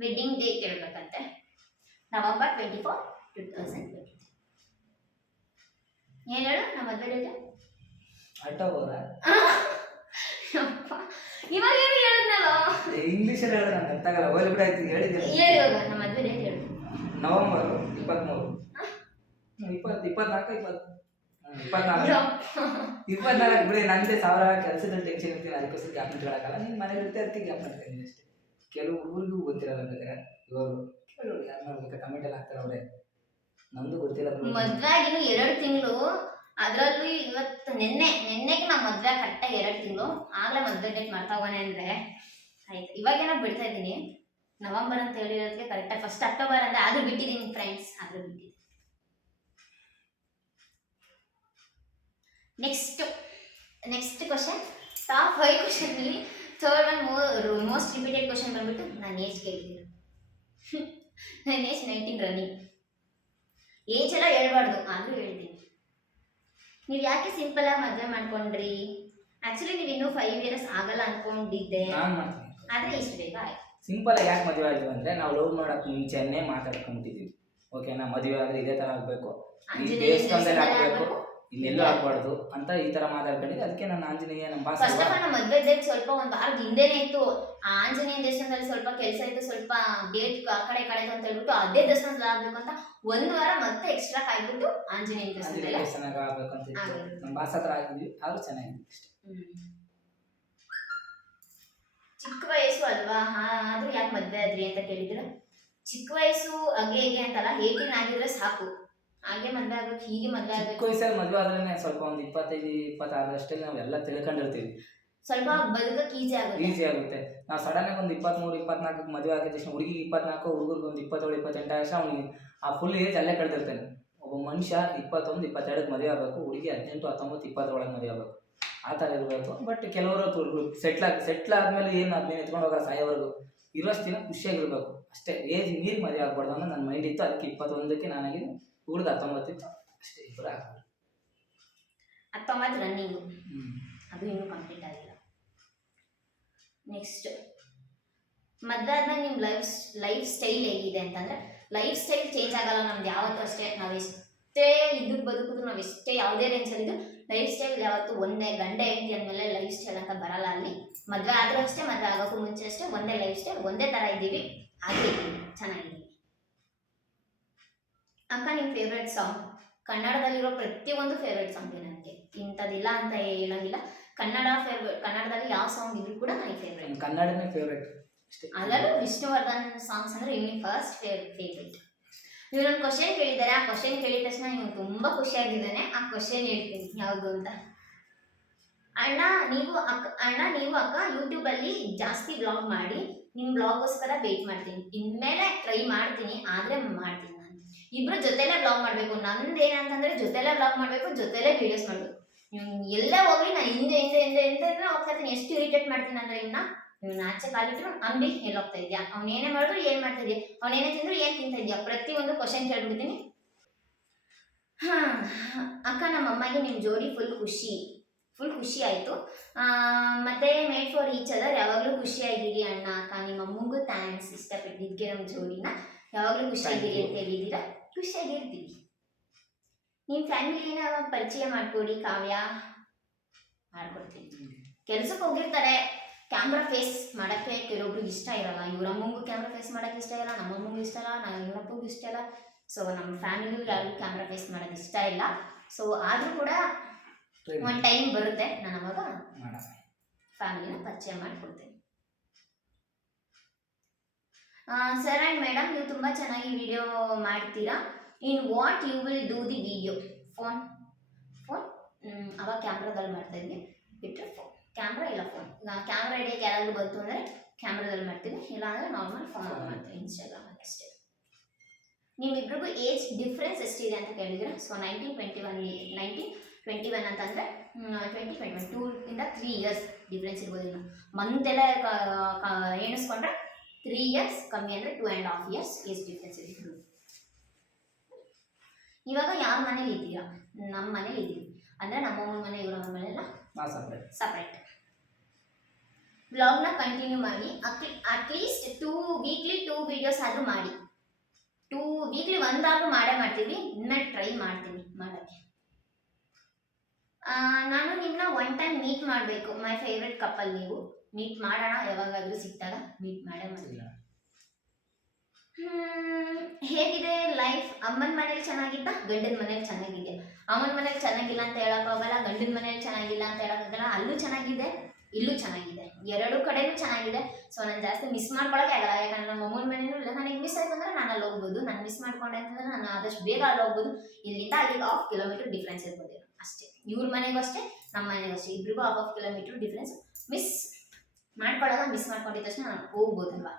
wedding day ಕೇಳ್ಬೇಕಂತೆ. November twenty four two thousand twenty ಏನ್ ಹೇಳು? ನಮ್ಮ ಮದ್ವೆ ಡೇಟ್ ಆಟೋ ಇವಾಗ ಏನು ಹೇಳಿದ್ನಲ್ಲ? ಇಂಗ್ಲೀಷಲ್ಲಿ ಹೇಳೋದು ನಂಗೆ ಅರ್ಥ ಆಗಲ್ಲ ಹೋಗ್ಲಿ ಬಿಡ ಆಯ್ತು ಹೇಳಿದ್ದೀನಿ. ಹೇಳಿ ಇವಾಗ ನಮ್ಮ ಮದ್ವೆ ಡೇಟ್ ಹೇಳು. ನವೆಂಬರ್ ಇಪ್ಪತ್ತ್ಮೂರು ಹ್ಮ್, ಇಪ್ಪತ್ತು ಇಪ್ಪತ್ನಾಲ್ಕು ಇಪ್ಪತ್ತು. ಹ್ಮ್, ಇಪ್ಪತ್ನಾಲ್ಕು. ಇಪ್ಪತ್ನಾಲ್ಕು ಬಿಡಿ ನಂದೇ ಸಾವಿರ ಕೆಲಸದಲ್ಲಿ ಟೆನ್ಷನ್ ಇರ್ತೀನಿ. ಅದಕ್ಕೋಸ್ಕರ ಗ್ಯಾಪ್ ಇಟ್ಕೊಳಕ್ಕಲ್ಲ ನಿಮ್ಮ ಮನೇಲಿ ಇರ್ತಾ ಇರ್ತೀನಿ ಗ್ಯಾಪ್ ಮಾಡ್ತೀನಿ ಅಷ್ಟೇ. ಕೆಲವು ಊರಿಗೂ ಗೊತ್ತಿರಲ್ಲ ಬೇಕಾದ್ರೆ. ಇವರು ಕೆಲವರು ಯಾರು ಮಾಡ್ಬೇಕು ಕಮೆಂಟ್ ಎಲ್ಲ ಹಾಕ್ತಾರೆ ಅವರೇ. ನಮ್ದು ಗೊತ್ತಿಲ್ಲ. ಮದ್ವೆ ಆಗಿನ ಎರಡು ತಿಂಗಳು, ಅದರಲ್ಲೂ ಇವತ್ತು ನಿನ್ನೆ, ನಿನ್ನೆಗೆ ನಾ ಮದ್ವೆ ಕರೆಕ್ಟಾಗಿ ಎರಡು ತಿಂಗಳು. ಆಗ್ಲೇ ಮದ್ವೆ ಡೇಟ್ ಮಾಡ್ತಾ ಹೋಗೋಣ ಅಂದ್ರೆ. ಆಯ್ತು, ಇವಾಗೇನೋ ಬಿಡ್ತಾ ಇದ್ದೀನಿ. ನವೆಂಬರ್ ಅಂತ ಹೇಳಿರೋದಕ್ಕೆ ಕರೆಕ್ಟಾಗಿ ಫಸ್ಟ್ ಅಕ್ಟೋಬರ್ ಅಂದ್ರೆ ಆದ್ರೂ ಬಿಟ್ಟಿದ್ದೀನಿ ಫ್ರೆಂಡ್ಸ್ ಆದ್ರೂ ಬಿಟ್ಟಿದ್ದೀನಿ. Next next question top five question ಅಲ್ಲಿ third one most repeated question ಬಂದ್ಬಿಟ್ಟು ನಾನು ಏಜ್ ಕೇಳಿದ್ದೀನಿ. ನನ್ನ ಏಜ್ ನೈನ್ಟೀನ್ ರನ್ನಿಂಗ್ ಏಜ್ ಎಲ್ಲ ಹೇಳ್ಬಾರ್ದು ಆದರೂ ಹೇಳ್ತೀನಿ. ನೀವು ಯಾಕೆ ಸಿಂಪಲ್ ಆಗಿ ಮದುವೆ ಮಾಡ್ಕೊಂಡ್ರಿ? ಆಕ್ಚುಲಿ ನೀವು ಇನ್ನೂ ಫೈವ್ ಇಯರ್ಸ್ ಆಗಲ್ಲ ಅನ್ಕೊಂಡಿದ್ದೆ. ನಾನು ಮಾಡ್ತೀನಿ. ಆದ್ರೆ ಇಷ್ಟು ಬೇಗ ಆಯ್ತು. ಸಿಂಪಲ್ ಆಗಿ ಯಾಕೆ ಮದುವೆ ಆದ್ವಿ ಅಂದ್ರೆ ನಾವು ಲವ್ ಮಾಡೋಕೆ ಮುಂಚೆನೇ ಮಾತಾಡ್ಕೊಂಡ್ಬಿಟ್ಟಿದ್ವಿ. ಓಕೆನಾ ಮದುವೆ ಆದ್ರೆ ಇದೇ ಥರ ಆಗಬೇಕು. ಈ ದೇವಸ್ಥಾನದಲ್ಲಿ ಆಗ್ಬೇಕು. ಇನ್ನೆಲ್ಲೂ ಆಗ್ಬಾರ್ದು ಅಂತ ಈ ತರ ಮಾತಾಡ್ಕೊಂಡಿದ್ದೆ. ಅದಕ್ಕೆ ನಾನು ಆಂಜನೇಯ ನಮ್ಮ ಬಾಸ್ ಫಸ್ಟ್ ಆಫ್ ಆಲ್ ನಮ್ಮ ಮದ್ವೆ ಡೇಟ್ ಸ್ವಲ್ಪ ಒಂದು ವಾರದ ಹಿಂದೆನೇ ಇತ್ತು. ಆ ಆಂಜನೇಯ ದೇವಸ್ಥಾನದಲ್ಲಿ ಸ್ವಲ್ಪ ಕೆಲಸ ಇತ್ತು ಸ್ವಲ್ಪ ಡೇಟ್ ಆ ಕಡೆ ಕಡೆ ಅಂತ ಹೇಳ್ಬಿಟ್ಟು ಅದೇ ದೇವಸ್ಥಾನದಲ್ಲಿ ಆಗ್ಬೇಕು ಅಂತ ಒಂದು ವಾರ ಮತ್ತೆ ಎಕ್ಸ್ಟ್ರಾ ಕಾಯ್ಬಿಟ್ಟು ಆಂಜನೇಯ ದರ್ಶನ ಆಗ್ಬೇಕು ಅಂತ ಇತ್ತು. ನಮ್ಮ ಬಾಸ್ ಹತ್ರ ಆಗಿದ್ವಿ ಆದ್ರೂ ಚೆನ್ನಾಗಿತ್ತು ಅಷ್ಟೇ. ಚಿಕ್ಕ ವಯಸ್ಸು ಅಲ್ವಾ? ಹಾ- ಆದ್ರೂ ಯಾಕೆ ಮದ್ವೆ ಆದ್ರಿ ಅಂತ ಕೇಳಿದ್ರು ಚಿಕ್ಕ ವಯಸ್ಸು ಹಂಗೆ ಹೇಗೆ ಅಂತಲ್ಲ ಏಟೀನ್ ಆಗಿದ್ರೆ ಸಾಕು. ಹಾಗೆ ಮದ್ವೆ ಆಗ್ಬೇಕು ಹೀಗೆ ಮದ್ವೆ ಚಿಕ್ಕ ಆಗ್ಬೇಕು ವಯಸ್ಸಲ್ಲಿ ಮದುವೆ ಆದ್ರೇನೆ ಸ್ವಲ್ಪ ಒಂದು ಇಪ್ಪತ್ತೈದು ಇಪ್ಪತ್ತಾರು ಅಷ್ಟಲ್ಲಿ ನಾವೆಲ್ಲ ತಿಳ್ಕೊಂಡಿರ್ತೀವಿ. ಸ್ವಲ್ಪ ಬದುಕಕ್ಕೆ ಈಸಿ ಆಗುತ್ತೆ. ಈಸಿ ಆಗುತ್ತೆ. ನಾವು ಸಡನ್ ಆಗಿ ಒಂದು ಇಪ್ಪತ್ಮೂರು ಇಪ್ಪತ್ನಾಲ್ಕು ಮದುವೆ ಆಗಿದ ತಕ್ಷಣ ಹುಡುಗಿಗೆ ಇಪ್ಪತ್ನಾಲ್ಕು ಹುಡುಗರಿಗೆ ಒಂದು ಇಪ್ಪತ್ತೇಳು ಇಪ್ಪತ್ತೆಂಟು ಆಯ್ಸ ಅವ್ನಿಗೆ ಆ ಫುಲ್ ಏಜ್ ಅಲ್ಲೇ ಕಳೆದಿರ್ತಾನೆ. ಒಬ್ಬ ಮನುಷ್ಯ ಇಪ್ಪತ್ತೊಂದು ಇಪ್ಪತ್ತೆರಡಕ್ಕೆ ಮದುವೆ ಆಗಬೇಕು ಹುಡುಗಿ ಹದಿನೆಂಟು ಹತ್ತೊಂಬತ್ತು ಇಪ್ಪತ್ತೊಳಗೆ ಮದುವೆ ಆಗಬೇಕು. ಆ ಥರ ಇರಬೇಕು. ಬಟ್ ಕೆಲವರು ಸೆಟ್ಲ್ ಆಗಿ ಸೆಟ್ಲ್ ಆದಮೇಲೆ ಏನು ಅದನ್ನ ಎತ್ಕೊಂಡು ಹೋಗೋ ಸಾಯೋವರೆಗೂ ಇರೋಷ್ಟು ದಿನ ಖುಷಿಯಾಗಿರ್ಬೇಕು ಅಷ್ಟೇ ಏಜ್ ಮೀರಿ ಮದುವೆ ಆಗ್ಬಾರ್ದು ಅನ್ನೋ ನನ್ನ ಮೈಂಡ್ ಇತ್ತು. ಅದಕ್ಕೆ ಇಪ್ಪತ್ತೊಂದಕ್ಕೆ ನಾನಾಗಿದ್ದು ಹುಡುಗ ಹತ್ತೊಂಬತ್ತು ಅಷ್ಟೇ ಇಬ್ಬರು ಹತ್ತೊಂಬತ್ತು ರನ್ನಿಂಗು ಅದು ಇನ್ನೂ ಕಂಪ್ಲೀಟ್ ಆಗಿಲ್ಲ. ನೆಕ್ಸ್ಟ್ ಮದುವೆ ನಿಮ್ಮ ಲೈಫ್ ಲೈಫ್ ಸ್ಟೈಲ್ ಹೇಗಿದೆ ಅಂತಂದ್ರೆ ಲೈಫ್ ಸ್ಟೈಲ್ ಚೇಂಜ್ ಆಗಲ್ಲ ನಮ್ದು ಯಾವತ್ತೂ ಅಷ್ಟೇ. ನಾವು ಎಷ್ಟೇ ಇದಕ್ಕೆ ಬದುಕಿದ್ರು ನಾವು ಎಷ್ಟೇ ಯಾವುದೇ ರೇಂಜಲ್ಲಿದ್ದು ಲೈಫ್ ಸ್ಟೈಲ್ ಯಾವತ್ತು ಒಂದೇ ಗಂಡ ಹೆಂಡತಿ ಅಂದಮೇಲೆ ಲೈಫ್ ಸ್ಟೈಲ್ ಅಂತ ಬರಲ್ಲ ಅಲ್ಲಿ. ಮದುವೆ ಆದ್ರೂ ಅಷ್ಟೇ ಮದುವೆ ಆಗೋಕ್ಕೂ ಮುಂಚೆ ಅಷ್ಟೇ ಒಂದೇ ಲೈಫ್ ಸ್ಟೈಲ್ ಒಂದೇ ಥರ ಇದ್ದೀವಿ. ಹಾಗೆ ಇದ್ದೀವಿ ಚೆನ್ನಾಗಿದ್ದೀವಿ ಅಕ್ಕ ನಿಮ್ಮ ಫೇವ್ರೆಟ್ ಸಾಂಗ್ ಕನ್ನಡದಲ್ಲಿರೋ ಪ್ರತಿಯೊಂದು ಫೇವ್ರೆಟ್ ಸಾಂಗ್ ನನಗೆ ಇಂಥದ್ದಿಲ್ಲ ಅಂತ ಹೇಳೋದಿಲ್ಲ ಕನ್ನಡ ಫೇವ್ರೆಟ್ ಕನ್ನಡದಲ್ಲಿ ಯಾವ ಸಾಂಗ್ ಇದ್ರು ಕೂಡ ನನಗೆ ಫೇವ್ರೆಟ್ ಕನ್ನಡನೇ ಫೇವ್ರೇಟ್ ಅಲ್ಲರೂ ವಿಷ್ಣುವರ್ಧನ್ ಸಾಂಗ್ಸ್ ಅಂದ್ರೆ ಇವನಿಗೆ ಫಸ್ಟ್ ಫೇವ್ರೆಟ್ ಇವರೊಂದು ಕ್ವಶನ್ ಕೇಳಿದ್ದಾರೆ ಆ ಕ್ವಶನ್ ಕೇಳಿದ ತಕ್ಷಣ ನೀವು ತುಂಬಾ ಖುಷಿಯಾಗಿದ್ದಾನೆ. ಆ ಕ್ವಶನ್ ಹೇಳ್ತೀನಿ. ಯಾವುದು ಅಂತ? ಅಣ್ಣ ನೀವು ಅಕ್ಕ ಅಣ್ಣ ನೀವು ಅಕ್ಕ ಯೂಟ್ಯೂಬಲ್ಲಿ ಜಾಸ್ತಿ ಬ್ಲಾಗ್ ಮಾಡಿ ನಿಮ್ಮ ಬ್ಲಾಗೋಸ್ಕರ ವೇಟ್ ಮಾಡ್ತೀನಿ. ಇನ್ಮೇಲೆ ಟ್ರೈ ಮಾಡ್ತೀನಿ. ಆದ್ರೆ ಮಾಡ್ತೀನಿ. ಇಬ್ರು ಜೊತೆಲೆ ಬ್ಲಾಗ್ ಮಾಡ್ಬೇಕು. ನಂದು ಏನಂತಂದ್ರೆ ಜೊತೆಲೆ ಬ್ಲಾಗ್ ಮಾಡಬೇಕು ಜೊತೆಲೇ ವಿಡಿಯೋಸ್ ಮಾಡ್ಬೇಕು. ಎಲ್ಲ ಹೋಗ್ಲಿ ನಾನು ಹಿಂದೆ ಹಿಂದೆ ಹಿಂದೆ ಹಿಂದೆ ಹೋಗ್ತಾ ಇದ್ದೀನಿ ಎಷ್ಟು ಇರಿಟೇಟ್ ಮಾಡ್ತೀನಿ ಅಂದ್ರೆ ಇನ್ನ ಇವ್ನ ಆಚೆ ಕಾಲಿಟ್ರು ಅಂಬಿ ಎಲ್ಲಿ ಹೋಗ್ತಾ ಇದೆಯಾ? ಅವ್ನ ಏನೇ ಮಾಡಿದ್ರು ಏನು ಮಾಡ್ತಾ ಇದೆಯಾ? ಅವ್ನ ಏನೇ ತಿಂದ್ರು ಏನ್ ತಿಂತಾ ಇದೆಯಾ? ಪ್ರತಿಯೊಂದು ಕ್ವಶನ್ ಕೇಳ್ಬಿಡ್ತೀನಿ. ಹಾಂ ಅಕ್ಕ ನಮ್ಮ ಅಮ್ಮಗೆ ನಿಮ್ ಜೋಡಿ ಫುಲ್ ಖುಷಿ. ಫುಲ್ ಖುಷಿ ಆಯ್ತು. ಮತ್ತೆ ಮೇಡ್ ಫಾರ್ ಈಚ್ ಅದರ್ ಯಾವಾಗಲೂ ಖುಷಿಯಾಗಿರಿ ಅಣ್ಣ ಅಕ್ಕ. ನಿಮ್ಮ ಅಮ್ಮಗೂ ಥ್ಯಾಂಕ್ಸ್ ಇಷ್ಟಪಟ್ಟಿದ್ಗೆ ನಮ್ಮ ಜೋಡಿನ. ಯಾವಾಗಲೂ ಖುಷಿಯಾಗಿರಿ. ಅಂತ ಹೇಳಿದ್ದೀರಾ? ಖುಷಿಯಾಗಿರ್ತೀವಿ ನಿಮ್ಮ ಫ್ಯಾಮಿಲಿನ ಪರಿಚಯ ಮಾಡ್ಕೊಡಿ ಕಾವ್ಯ. ಮಾಡ್ಕೊಡ್ತೀನಿ. ಕೆಲ್ಸಕ್ಕೆ ಹೋಗಿರ್ತಾರೆ. ಕ್ಯಾಮ್ರಾ ಫೇಸ್ ಮಾಡೋಕ್ಕೆ ಕೆಲವೊಬ್ರಿಗೆ ಇಷ್ಟ ಇರಲ್ಲ. ಇವ್ರ ಅಮ್ಮಂಗೂ ಕ್ಯಾಮ್ರಾ ಫೇಸ್ ಮಾಡೋಕ್ಕೆ ಇಷ್ಟ ಇಲ್ಲ ನಮ್ಮ ಅಮ್ಮಂಗೂ ಇಷ್ಟ ಇಲ್ಲ ನಾನು ಇವ್ರಪ್ಪಗೂ ಇಷ್ಟ ಇಲ್ಲ ಸೊ ನಮ್ಮ ಫ್ಯಾಮಿಲಿಗೂ ಯಾರಿಗೂ ಕ್ಯಾಮ್ರಾ ಫೇಸ್ ಮಾಡೋದು ಇಷ್ಟ ಇಲ್ಲ. ಸೊ ಆದರೂ ಕೂಡ ಒಂದು ಟೈಮ್ ಬರುತ್ತೆ. ನಾನು ಅವಾಗ ಫ್ಯಾಮಿಲಿನ ಪರಿಚಯ ಮಾಡಿಕೊಡ್ತೀನಿ. ಸರ್ ಆ್ಯಂಡ್ ಮೇಡಮ್, ನೀವು ತುಂಬ ಚೆನ್ನಾಗಿ ವಿಡಿಯೋ ಮಾಡ್ತೀರಾ. In what you will do the video? Phone? Phone? ಅವಾಗ ಕ್ಯಾಮ್ರಾದಲ್ಲಿ ಮಾಡ್ತಾ ಇದ್ದೀನಿ ಬಿಟ್ಟರೆ ಫೋನ್ ಕ್ಯಾಮ್ರಾ ಇಲ್ಲ ಫೋನ್. ಕ್ಯಾಮ್ರಾ ಹಿಡಿಯೋಕೆ ಯಾರಾದರೂ ಬಂತು ಅಂದರೆ ಕ್ಯಾಮ್ರಾದಲ್ಲಿ ಮಾಡ್ತೀನಿ. ಇಲ್ಲ ಅಂದರೆ ನಾರ್ಮಲ್ ಫೋನಲ್ಲಿ ಮಾಡ್ತೀನಿ. ಇನ್ಸ್ಟಾಗ್ರಾಮ್ ಅಷ್ಟೇ. ನಿಮ್ಮಿಬ್ರಿಗೂ ಏಜ್ ಡಿಫ್ರೆನ್ಸ್ ಎಷ್ಟಿದೆ ಅಂತ ಕೇಳಿದ್ರೆ so nineteen twenty one nineteen twenty one ಅಂತಂದರೆ ಟ್ವೆಂಟಿ ಟ್ವೆಂಟಿ ಒನ್ ಟೂ ಇಂದ ತ್ರೀ ಇಯರ್ಸ್ ಡಿಫ್ರೆನ್ಸ್ ಇರ್ಬೋದು ಇನ್ನು ಮಂತೆಲ್ಲ ಎಣಿಸ್ಕೊಂಡ್ರೆ ತ್ರೀ ಇಯರ್ಸ್ ಕಮ್ಮಿ ಅಂದರೆ two and half years age difference ಇದೆ ಇವಾಗ ಯಾವ ಮನೇಲಿ ಇದ್ದೀರಾ? ನಮ್ಮ ಮನೇಲಿ ಇದ್ದೀವಿ. ಅಂದರೆ ನಮ್ಮ ಅಮ್ಮನ ಮನೆ ಇವರ ಮನೆಯೆಲ್ಲ ಸಪ್ರೇಟ್ ಬ್ಲಾಗ್ನ ಕಂಟಿನ್ಯೂ ಮಾಡಿ at least two weekly two videos ಆದರೂ ಮಾಡಿ. ಟೂ ವೀಕ್ಲಿ ಒಂದಾದರೂ ಮಾಡೇ ಮಾಡ್ತೀವಿ ಇನ್ನ ಟ್ರೈ ಮಾಡ್ತೀನಿ ಮಾಡೋಕ್ಕೆ. ನಾನು ನಿಮ್ಮನ್ನ ಒನ್ ಟೈಮ್ ಮೀಟ್ ಮಾಡಬೇಕು. ಮೈ ಫೇವ್ರೆಟ್ ಕಪಲ್ ನೀವು. ಮೀಟ್ ಮಾಡೋಣ ಯಾವಾಗಾದ್ರೂ ಸಿಕ್ತಾಗ ಮೀಟ್ ಮಾಡೇ ಮಾಡಿಲ್ಲ ಹೇಗಿದೆ ಲೈಫ್ ಅಮ್ಮನ ಮನೇಲಿ ಚೆನ್ನಾಗಿದ್ದ ಗಂಡನ ಮನೇಲಿ ಚೆನ್ನಾಗಿದೆ ಅಮ್ಮನ ಮನೇಲಿ ಚೆನ್ನಾಗಿಲ್ಲ ಅಂತ ಹೇಳೋಕ್ಕಾಗಲ್ಲ ಗಂಡನ ಮನೇಲಿ ಚೆನ್ನಾಗಿಲ್ಲ ಅಂತ ಹೇಳೋಕ್ಕಾಗಲ್ಲ ಅಲ್ಲೂ ಚೆನ್ನಾಗಿದೆ ಇಲ್ಲೂ ಚೆನ್ನಾಗಿದೆ. ಎರಡು ಕಡೆನೂ ಚೆನ್ನಾಗಿದೆ. ಸೊ ನಾನು ಜಾಸ್ತಿ ಮಿಸ್ ಮಾಡ್ಕೊಳಕ್ಕೆ ಆಗಲ್ಲ. ಯಾಕಂದ್ರೆ ನಮ್ಮ ಅಮ್ಮನ ಮನೇನೂ ಇಲ್ಲ. ನನಗೆ ಮಿಸ್ ಆಯ್ತು ಅಂದ್ರೆ ನಾನು ಅಲ್ಲಿ ಹೋಗ್ಬೋದು. ನಾನು ಮಿಸ್ ಮಾಡ್ಕೊಂಡೆ ಅಂತಂದ್ರೆ ನಾನು ಆದಷ್ಟು ಬೇಗ ಅಲ್ಲಿ ಹೋಗ್ಬೋದು. ಇಲ್ಲಿಂದ ಅಲ್ಲಿಗೆ ಆಫ್ ಕಿಲೋಮೀಟರ್ ಡಿಫ್ರೆನ್ಸ್ ಇರ್ಬೋದು. ಅಷ್ಟೇ. ಇವ್ರ ಮನೆಗೂ ಅಷ್ಟೇ ನಮ್ಮ ಮನೆಗೂ ಅಷ್ಟೇ. ಇಬ್ಬರಿಗೂ half half kilometre difference miss ಮಾಡ್ಕೊಳ್ಳೋದ miss ಮಾಡ್ಕೊಂಡಿದ ತಕ್ಷಣ ನಾನು ಹೋಗ್ಬೋದಲ್ವಾ?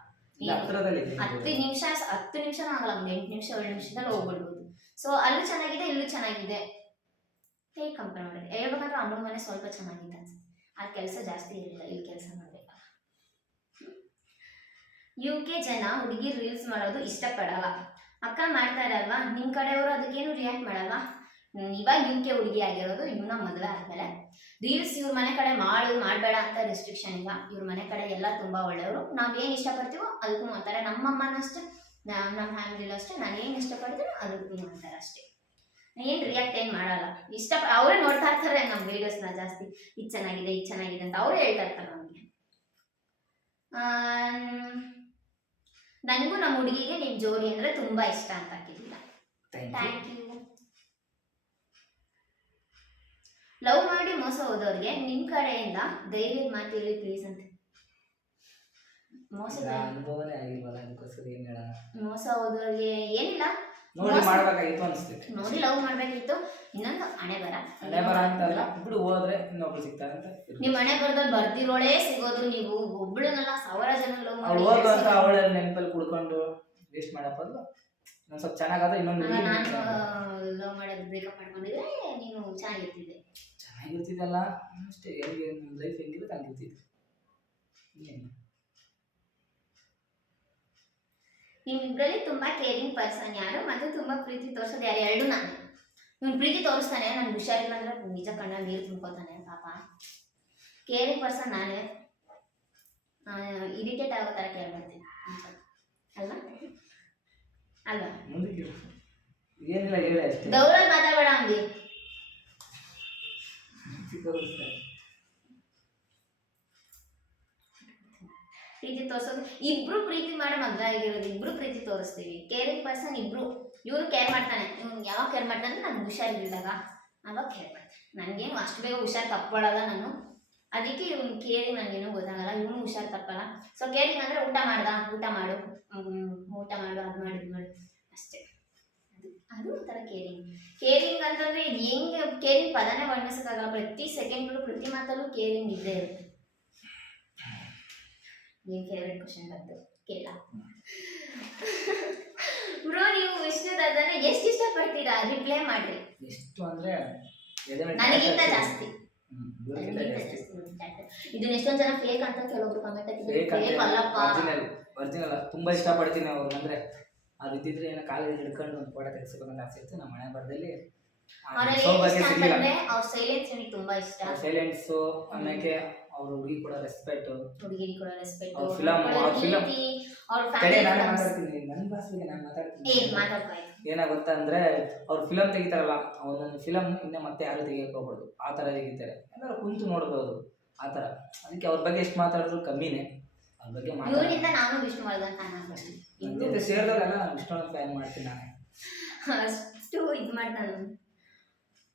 ಹತ್ತು ನಿಮಿಷ ಹತ್ತು ನಿಮಿಷ ಆಗಲ್ಲ ಒಂದು ಎಂಟು ನಿಮಿಷ ಏಳು ನಿಮಿಷದಲ್ಲಿ ಹೋಗ್ಬಿಡ್ಬೋದು. ಸೊ ಅಲ್ಲೂ ಚೆನ್ನಾಗಿದೆ ಇಲ್ಲೂ ಚೆನ್ನಾಗಿದೆ. ಹೇಗೆ ಕಂಪೇರ್ ಮಾಡಿದೆ? ಹೇಳ್ಬೇಕಂದ್ರೆ ಅಮ್ಮನ ಮನೆ ಸ್ವಲ್ಪ ಚೆನ್ನಾಗಿತ್ತು ಅನ್ಸುತ್ತೆ. ಆ ಕೆಲಸ ಜಾಸ್ತಿ ಇರಲಿಲ್ಲ ಇಲ್ಲಿ ಕೆಲಸ ಮಾಡಬೇಕಲ್ಲ ಯು ಕೆ ಜನ ಹುಡುಗಿ ರೀಲ್ಸ್ ಮಾಡೋದು ಇಷ್ಟಪಡಲ್ಲ. ಅಕ್ಕ ಮಾಡ್ತಾರಲ್ವಾ ನಿಮ್ಮ ಕಡೆಯವರು ಅದಕ್ಕೇನು ರಿಯಾಕ್ಟ್ ಮಾಡಲ್ವಾ? ಇವಾಗ ಯು ಕೆ ಹುಡುಗಿ ಆಗಿರೋದು ಇವನ ಮದುವೆ ಆದಮೇಲೆ. ರೀಲ್ಸ್ ಇವ್ರ ಮನೆ ಕಡೆ ಮಾಡು ಮಾಡಬೇಡ ಅಂತ ರೆಸ್ಟ್ರಿಕ್ಷನ್ ಇಲ್ಲ. ಇವ್ರ ಮನೆ ಕಡೆ ಎಲ್ಲ ತುಂಬ ಒಳ್ಳೆಯವರು. ನಾವು ಏನು ಇಷ್ಟಪಡ್ತೀವೋ ಅದಕ್ಕೂ ಮಾಡ್ತಾರೆ ನಮ್ಮ ಅಷ್ಟೇ ನಾ- ನಮ್ಮ ಫ್ಯಾಮಿಲಿಲೂ ಅಷ್ಟೇ ನಾನು ಏನು ಇಷ್ಟಪಡ್ತೀನೋ ಅದಕ್ಕೂ ಮಾಡ್ತಾರೆ ಅಷ್ಟೇ. ಏನು ರಿಯಾಕ್ಟ್ ಏನು ಮಾಡಲ್ಲ. ಇಷ್ಟ ಅವರೇ ನೋಡ್ತಾ ಇರ್ತಾರೆ ನಮ್ಮ ವೀಡಿಯೋಸ್ನ ಜಾಸ್ತಿ. ಇದು ಚೆನ್ನಾಗಿದೆ ಇದು ಚೆನ್ನಾಗಿದೆ ಅಂತ ಅವರೇ ಹೇಳ್ತಾ ಇರ್ತಾರೆ ನಮಗೆ. ನನಗೂ ನಮ್ಮ ಹುಡುಗಿಗೆ ನಿಮ್ಮ ಜೋಡಿ ಅಂದರೆ ತುಂಬ ಇಷ್ಟ ಅಂತ ಹಾಕಿದ್ದಿಲ್ಲ thank you thank you love ಮಾಡಿ ಮೋಸ ಹೋದವ್ರಿಗೆ ನಿಮ್ ಕಡೆಯಿಂದ ಧೈರ್ಯದ ಮಾತು ಹೇಳಿ ಪ್ಲೀಸ್ ಅಂತ. ಮೋಸ ಅನುಭವನೇ ಆಗಿಲ್ವಲ್ಲ ಅದಕ್ಕೋಸ್ಕರ ಏನು ಹೇಳೋಣ? ಮೋಸ ಹೋದವ್ರಿಗೆ ಏನಿಲ್ಲ. ನೋಡಿ ಮಾಡ್ಬೇಕಾಗಿತ್ತು ಅನಿಸ್ತೈತೆ ನೋಡಿ ಲವ್ ಮಾಡ್ಬೇಕಿತ್ತು. ಇನ್ನೊಂದು ಹಣೆ ಬರ. ಹಣೆ ಬರ ಅಂತಲ್ಲ ಬಿಡು ಹೋದ್ರೆ ಇನ್ನೊಬ್ರು ಸಿಗ್ತಾರೆ ಅಂತ ನಿಮ್ಮ ಹಣೆ ಬರದಲ್ಲಿ ಬರ್ದಿರೋಳೇ ಸಿಗೋದು ನೀವು ಒಬ್ಳನ್ನಲ್ಲ ಸಾವಿರ ಜನ ಲವ್ ಮಾಡಿ ಅಂತ ಅವಳ ನೆನಪಲ್ಲಿ ಕುಡ್ಕೊಂಡು ವೇಸ್ಟ್ ಮಾಡಪ್ಪಲ್ಲ ನಾನು ಸ್ವಲ್ಪ ಚೆನ್ನಾಗಾದ್ರೆ ಇನ್ನೊಂದು ನಾನು ಲವ್ ಮಾಡೋದು ಬ್ರೇಕಪ್ ಮಾಡ್ಕೊಂಡಿದ್ರೆ ನೀನು ಚೆನ್ನಾಗಿರ್ತಿದ್ದೆ ಚೆನ್ನಾಗಿರ್ತಿದ್ದಲ್ಲ ಅಷ್ಟೇ ಹೆಂಗೆ ನಿಮ್ಮ ಲೈಫ್ ಹೆಂಗಿರುತ್ತೆ ಹಂಗಿರ್ತಿದ್ದೆ ಏನು ನಿಮ್ಮಿಬ್ಬರಲ್ಲಿ ತುಂಬಾ ಕೇರಿಂಗ್ ಪರ್ಸನ್ ಯಾರು ಮತ್ತು ತುಂಬಾ ಪ್ರೀತಿ ತೋರಿಸೋದು ಯಾರು? ಎರಡು ನಾನು. ಇವ್ನು ಪ್ರೀತಿ ತೋರಿಸ್ತಾನೆ ನನ್ಗೆ ಹುಷಾರಿಲ್ಲ ಅಂದ್ರೆ ನಿಜ ಕಣ್ಣ ನೀರು ತುಂಬ್ಕೋತಾನೆ ಪಾಪ. ಕೇರಿಂಗ್ ಪರ್ಸನ್ ನಾನೇ. ಇರಿಟೇಟ್ ಆಗೋ ಥರ ಕೇರ್ ಮಾಡ್ತೀನಿ. ಅಲ್ವಾ? ಅಲ್ವಾ? ಏನಿಲ್ಲ ಹೇಳಿ ಅಷ್ಟೇ. ದೌರಲ್ಲಿ ಮಾತಾಡಬೇಡ ಅಂಬಿ ತೋರಿಸ್ತಾರೆ ಪ್ರೀತಿ ತೋರಿಸೋದು. ಇಬ್ರು ಪ್ರೀತಿ ಮಾಡಿ ಮದುವೆ ಆಗಿರೋದು, ಇಬ್ರು ಪ್ರೀತಿ ತೋರಿಸ್ತೀವಿ. ಕೇರಿಂಗ್ ಪರ್ಸನ್ ಇಬ್ರು. ಇವನು ಕೇರ್ ಮಾಡ್ತಾನೆ. ಇವ್ನು ಯಾವಾಗ ಕೇರ್ ಮಾಡ್ತಾನೆ ನನ್ಗೆ ಹುಷಾರಿಲ್ದಾಗ ಅವಾಗ ಕೇರ್ ಮಾಡ್ತಾನೆ. ನನಗೇನು ಅಷ್ಟು ಬೇಗ ಹುಷಾರು ತಪ್ಕೊಳ್ಳಲ್ಲ ನಾನು. ಅದಕ್ಕೆ ಇವ್ನು ಕೇರಿಂಗ್ ನನಗೇನು ಗೊತ್ತಾಗಲ್ಲ. ಇವನು ಹುಷಾರು ತಪ್ಪಲ್ಲ. ಸೊ ಕೇರಿಂಗ್ ಅಂದರೆ ಊಟ ಮಾಡ್ದ. ಊಟ ಮಾಡು. ಊಟ ಮಾಡು, ಅದು ಮಾಡು, ಇದು ಮಾಡು. ಅಷ್ಟೇ. ಅದು ಒಂಥರ ಕೇರಿಂಗ್ ಕೇರಿಂಗ್ ಅಂತಂದ್ರೆ ಇದು ಹೆಂಗೆ ಕೇರಿಂಗ್ ಪದನೇ ವರ್ಣಿಸೋಕ್ಕಾಗಲ್ಲ. ಪ್ರತಿ ಸೆಕೆಂಡ್ಗಳು ಪ್ರತಿ ಮಾತಲ್ಲೂ ಕೇರಿಂಗ್ ಇದ್ದೇ ಇರುತ್ತೆ. ನಿಮ್ಮ ಫೇವ್ರೆಟ್ ಕ್ವಶನ್ ಬಂತು. ಕೇಳ. ಬ್ರೋ ನೀವು ವಿಷ್ಣುದರ್ಧನ ಎಷ್ಟು ಇಷ್ಟಪಡ್ತೀರಾ? ರಿಪ್ಲೈ ಮಾಡ್ರಿ. ಎಷ್ಟು ಅಂದ್ರೆ ನನಗಿಂತ ಜಾಸ್ತಿ. ಇದನ್ನ ಎಷ್ಟೊಂದ್ ಜನ ಫೇಕ್ ಅಂತ ಕೇಳೋದು ಕಮೆಂಟ್ ಅಲ್ಲಿ ಫೇಕ್ ಅಲ್ಲಪ್ಪ. ಒರಿಜಿನಲ್ ಒರಿಜಿನಲ್ ತುಂಬಾ ಇಷ್ಟಪಡ್ತೀನಿ ಅವ್ರು ಅಂದ್ರೆ ಅದು ಇದ್ದಿದ್ರೆ ಏನೋ ಕಾಲೇಜ್ ಹಿಡ್ಕೊಂಡು ಒಂದು ಫೋಟೋ ತೆಗೆಸ್ಬೇಕಂತ ಆಸೆ ಇತ್ತು ನಮ್ಮ ಮನೆ ಬರದಲ್ಲಿ ಅವ್ರ ಸೈಲೆನ್ಸ್ ನನಗೆ ತುಂಬಾ ಇಷ್ಟ. ಸೈಲೆನ್ಸು ಆಮೇಲೆ ಅವ್ರ ಹುಡುಗಿ ಕೂಡ ರೆಸ್ಪೆಕ್ಟ್ ಹುಡುಗಿರಿ ಕೂಡ ರೆಸ್ಪೆಕ್ಟ್ ಅವ್ರ film, ಅವ್ರ film. ಅವ್ರ ಕಡೆ ನಾನು ಮಾತಾಡ್ತೀನಿ. ನನ್ನ ಭಾಷೆಗೆ ನಾನು ಏ ಮಾತಾಡ್ತೀನಿ ಮಾತಾಡ್ತಾ ಏನಾಗುತ್ತಾ ಅಂದ್ರೆ ಅವ್ರು ಫಿಲಮ್ ತೆಗಿತಾರಲ್ಲ ಒಂದೊಂದು ಫಿಲಮ್ ಇನ್ನ ಮತ್ತೆ ಯಾರು ತೆಗಿಯಕ್ಕೆ ಹೋಗ್ಬಾರ್ದು. ಆ ಥರ ತೆಗಿತಾರೆ. ಎಲ್ಲರೂ ಕುಂತು ನೋಡ್ಬೋದು. ಆ ಥರ. ಅದಕ್ಕೆ ಅವ್ರ ಬಗ್ಗೆ ಎಷ್ಟು ಮಾತಾಡಿದ್ರು ಕಮ್ಮಿನೇ. ಇವರಿಂದ ನಾನು ವಿಷ್ಣುವರ್ಧನ್ ಫ್ಯಾನ್ ಜೊತೆ ಸೇರಿದವರೆಲ್ಲ ವಿಷ್ಣುವರ್ಧನ್ ಫ್ಯಾನ್ ಮಾಡ್ತೀನಿ ನಾನು. ಅಷ್ಟು ಇದು ಮಾಡ್ತಾನೆ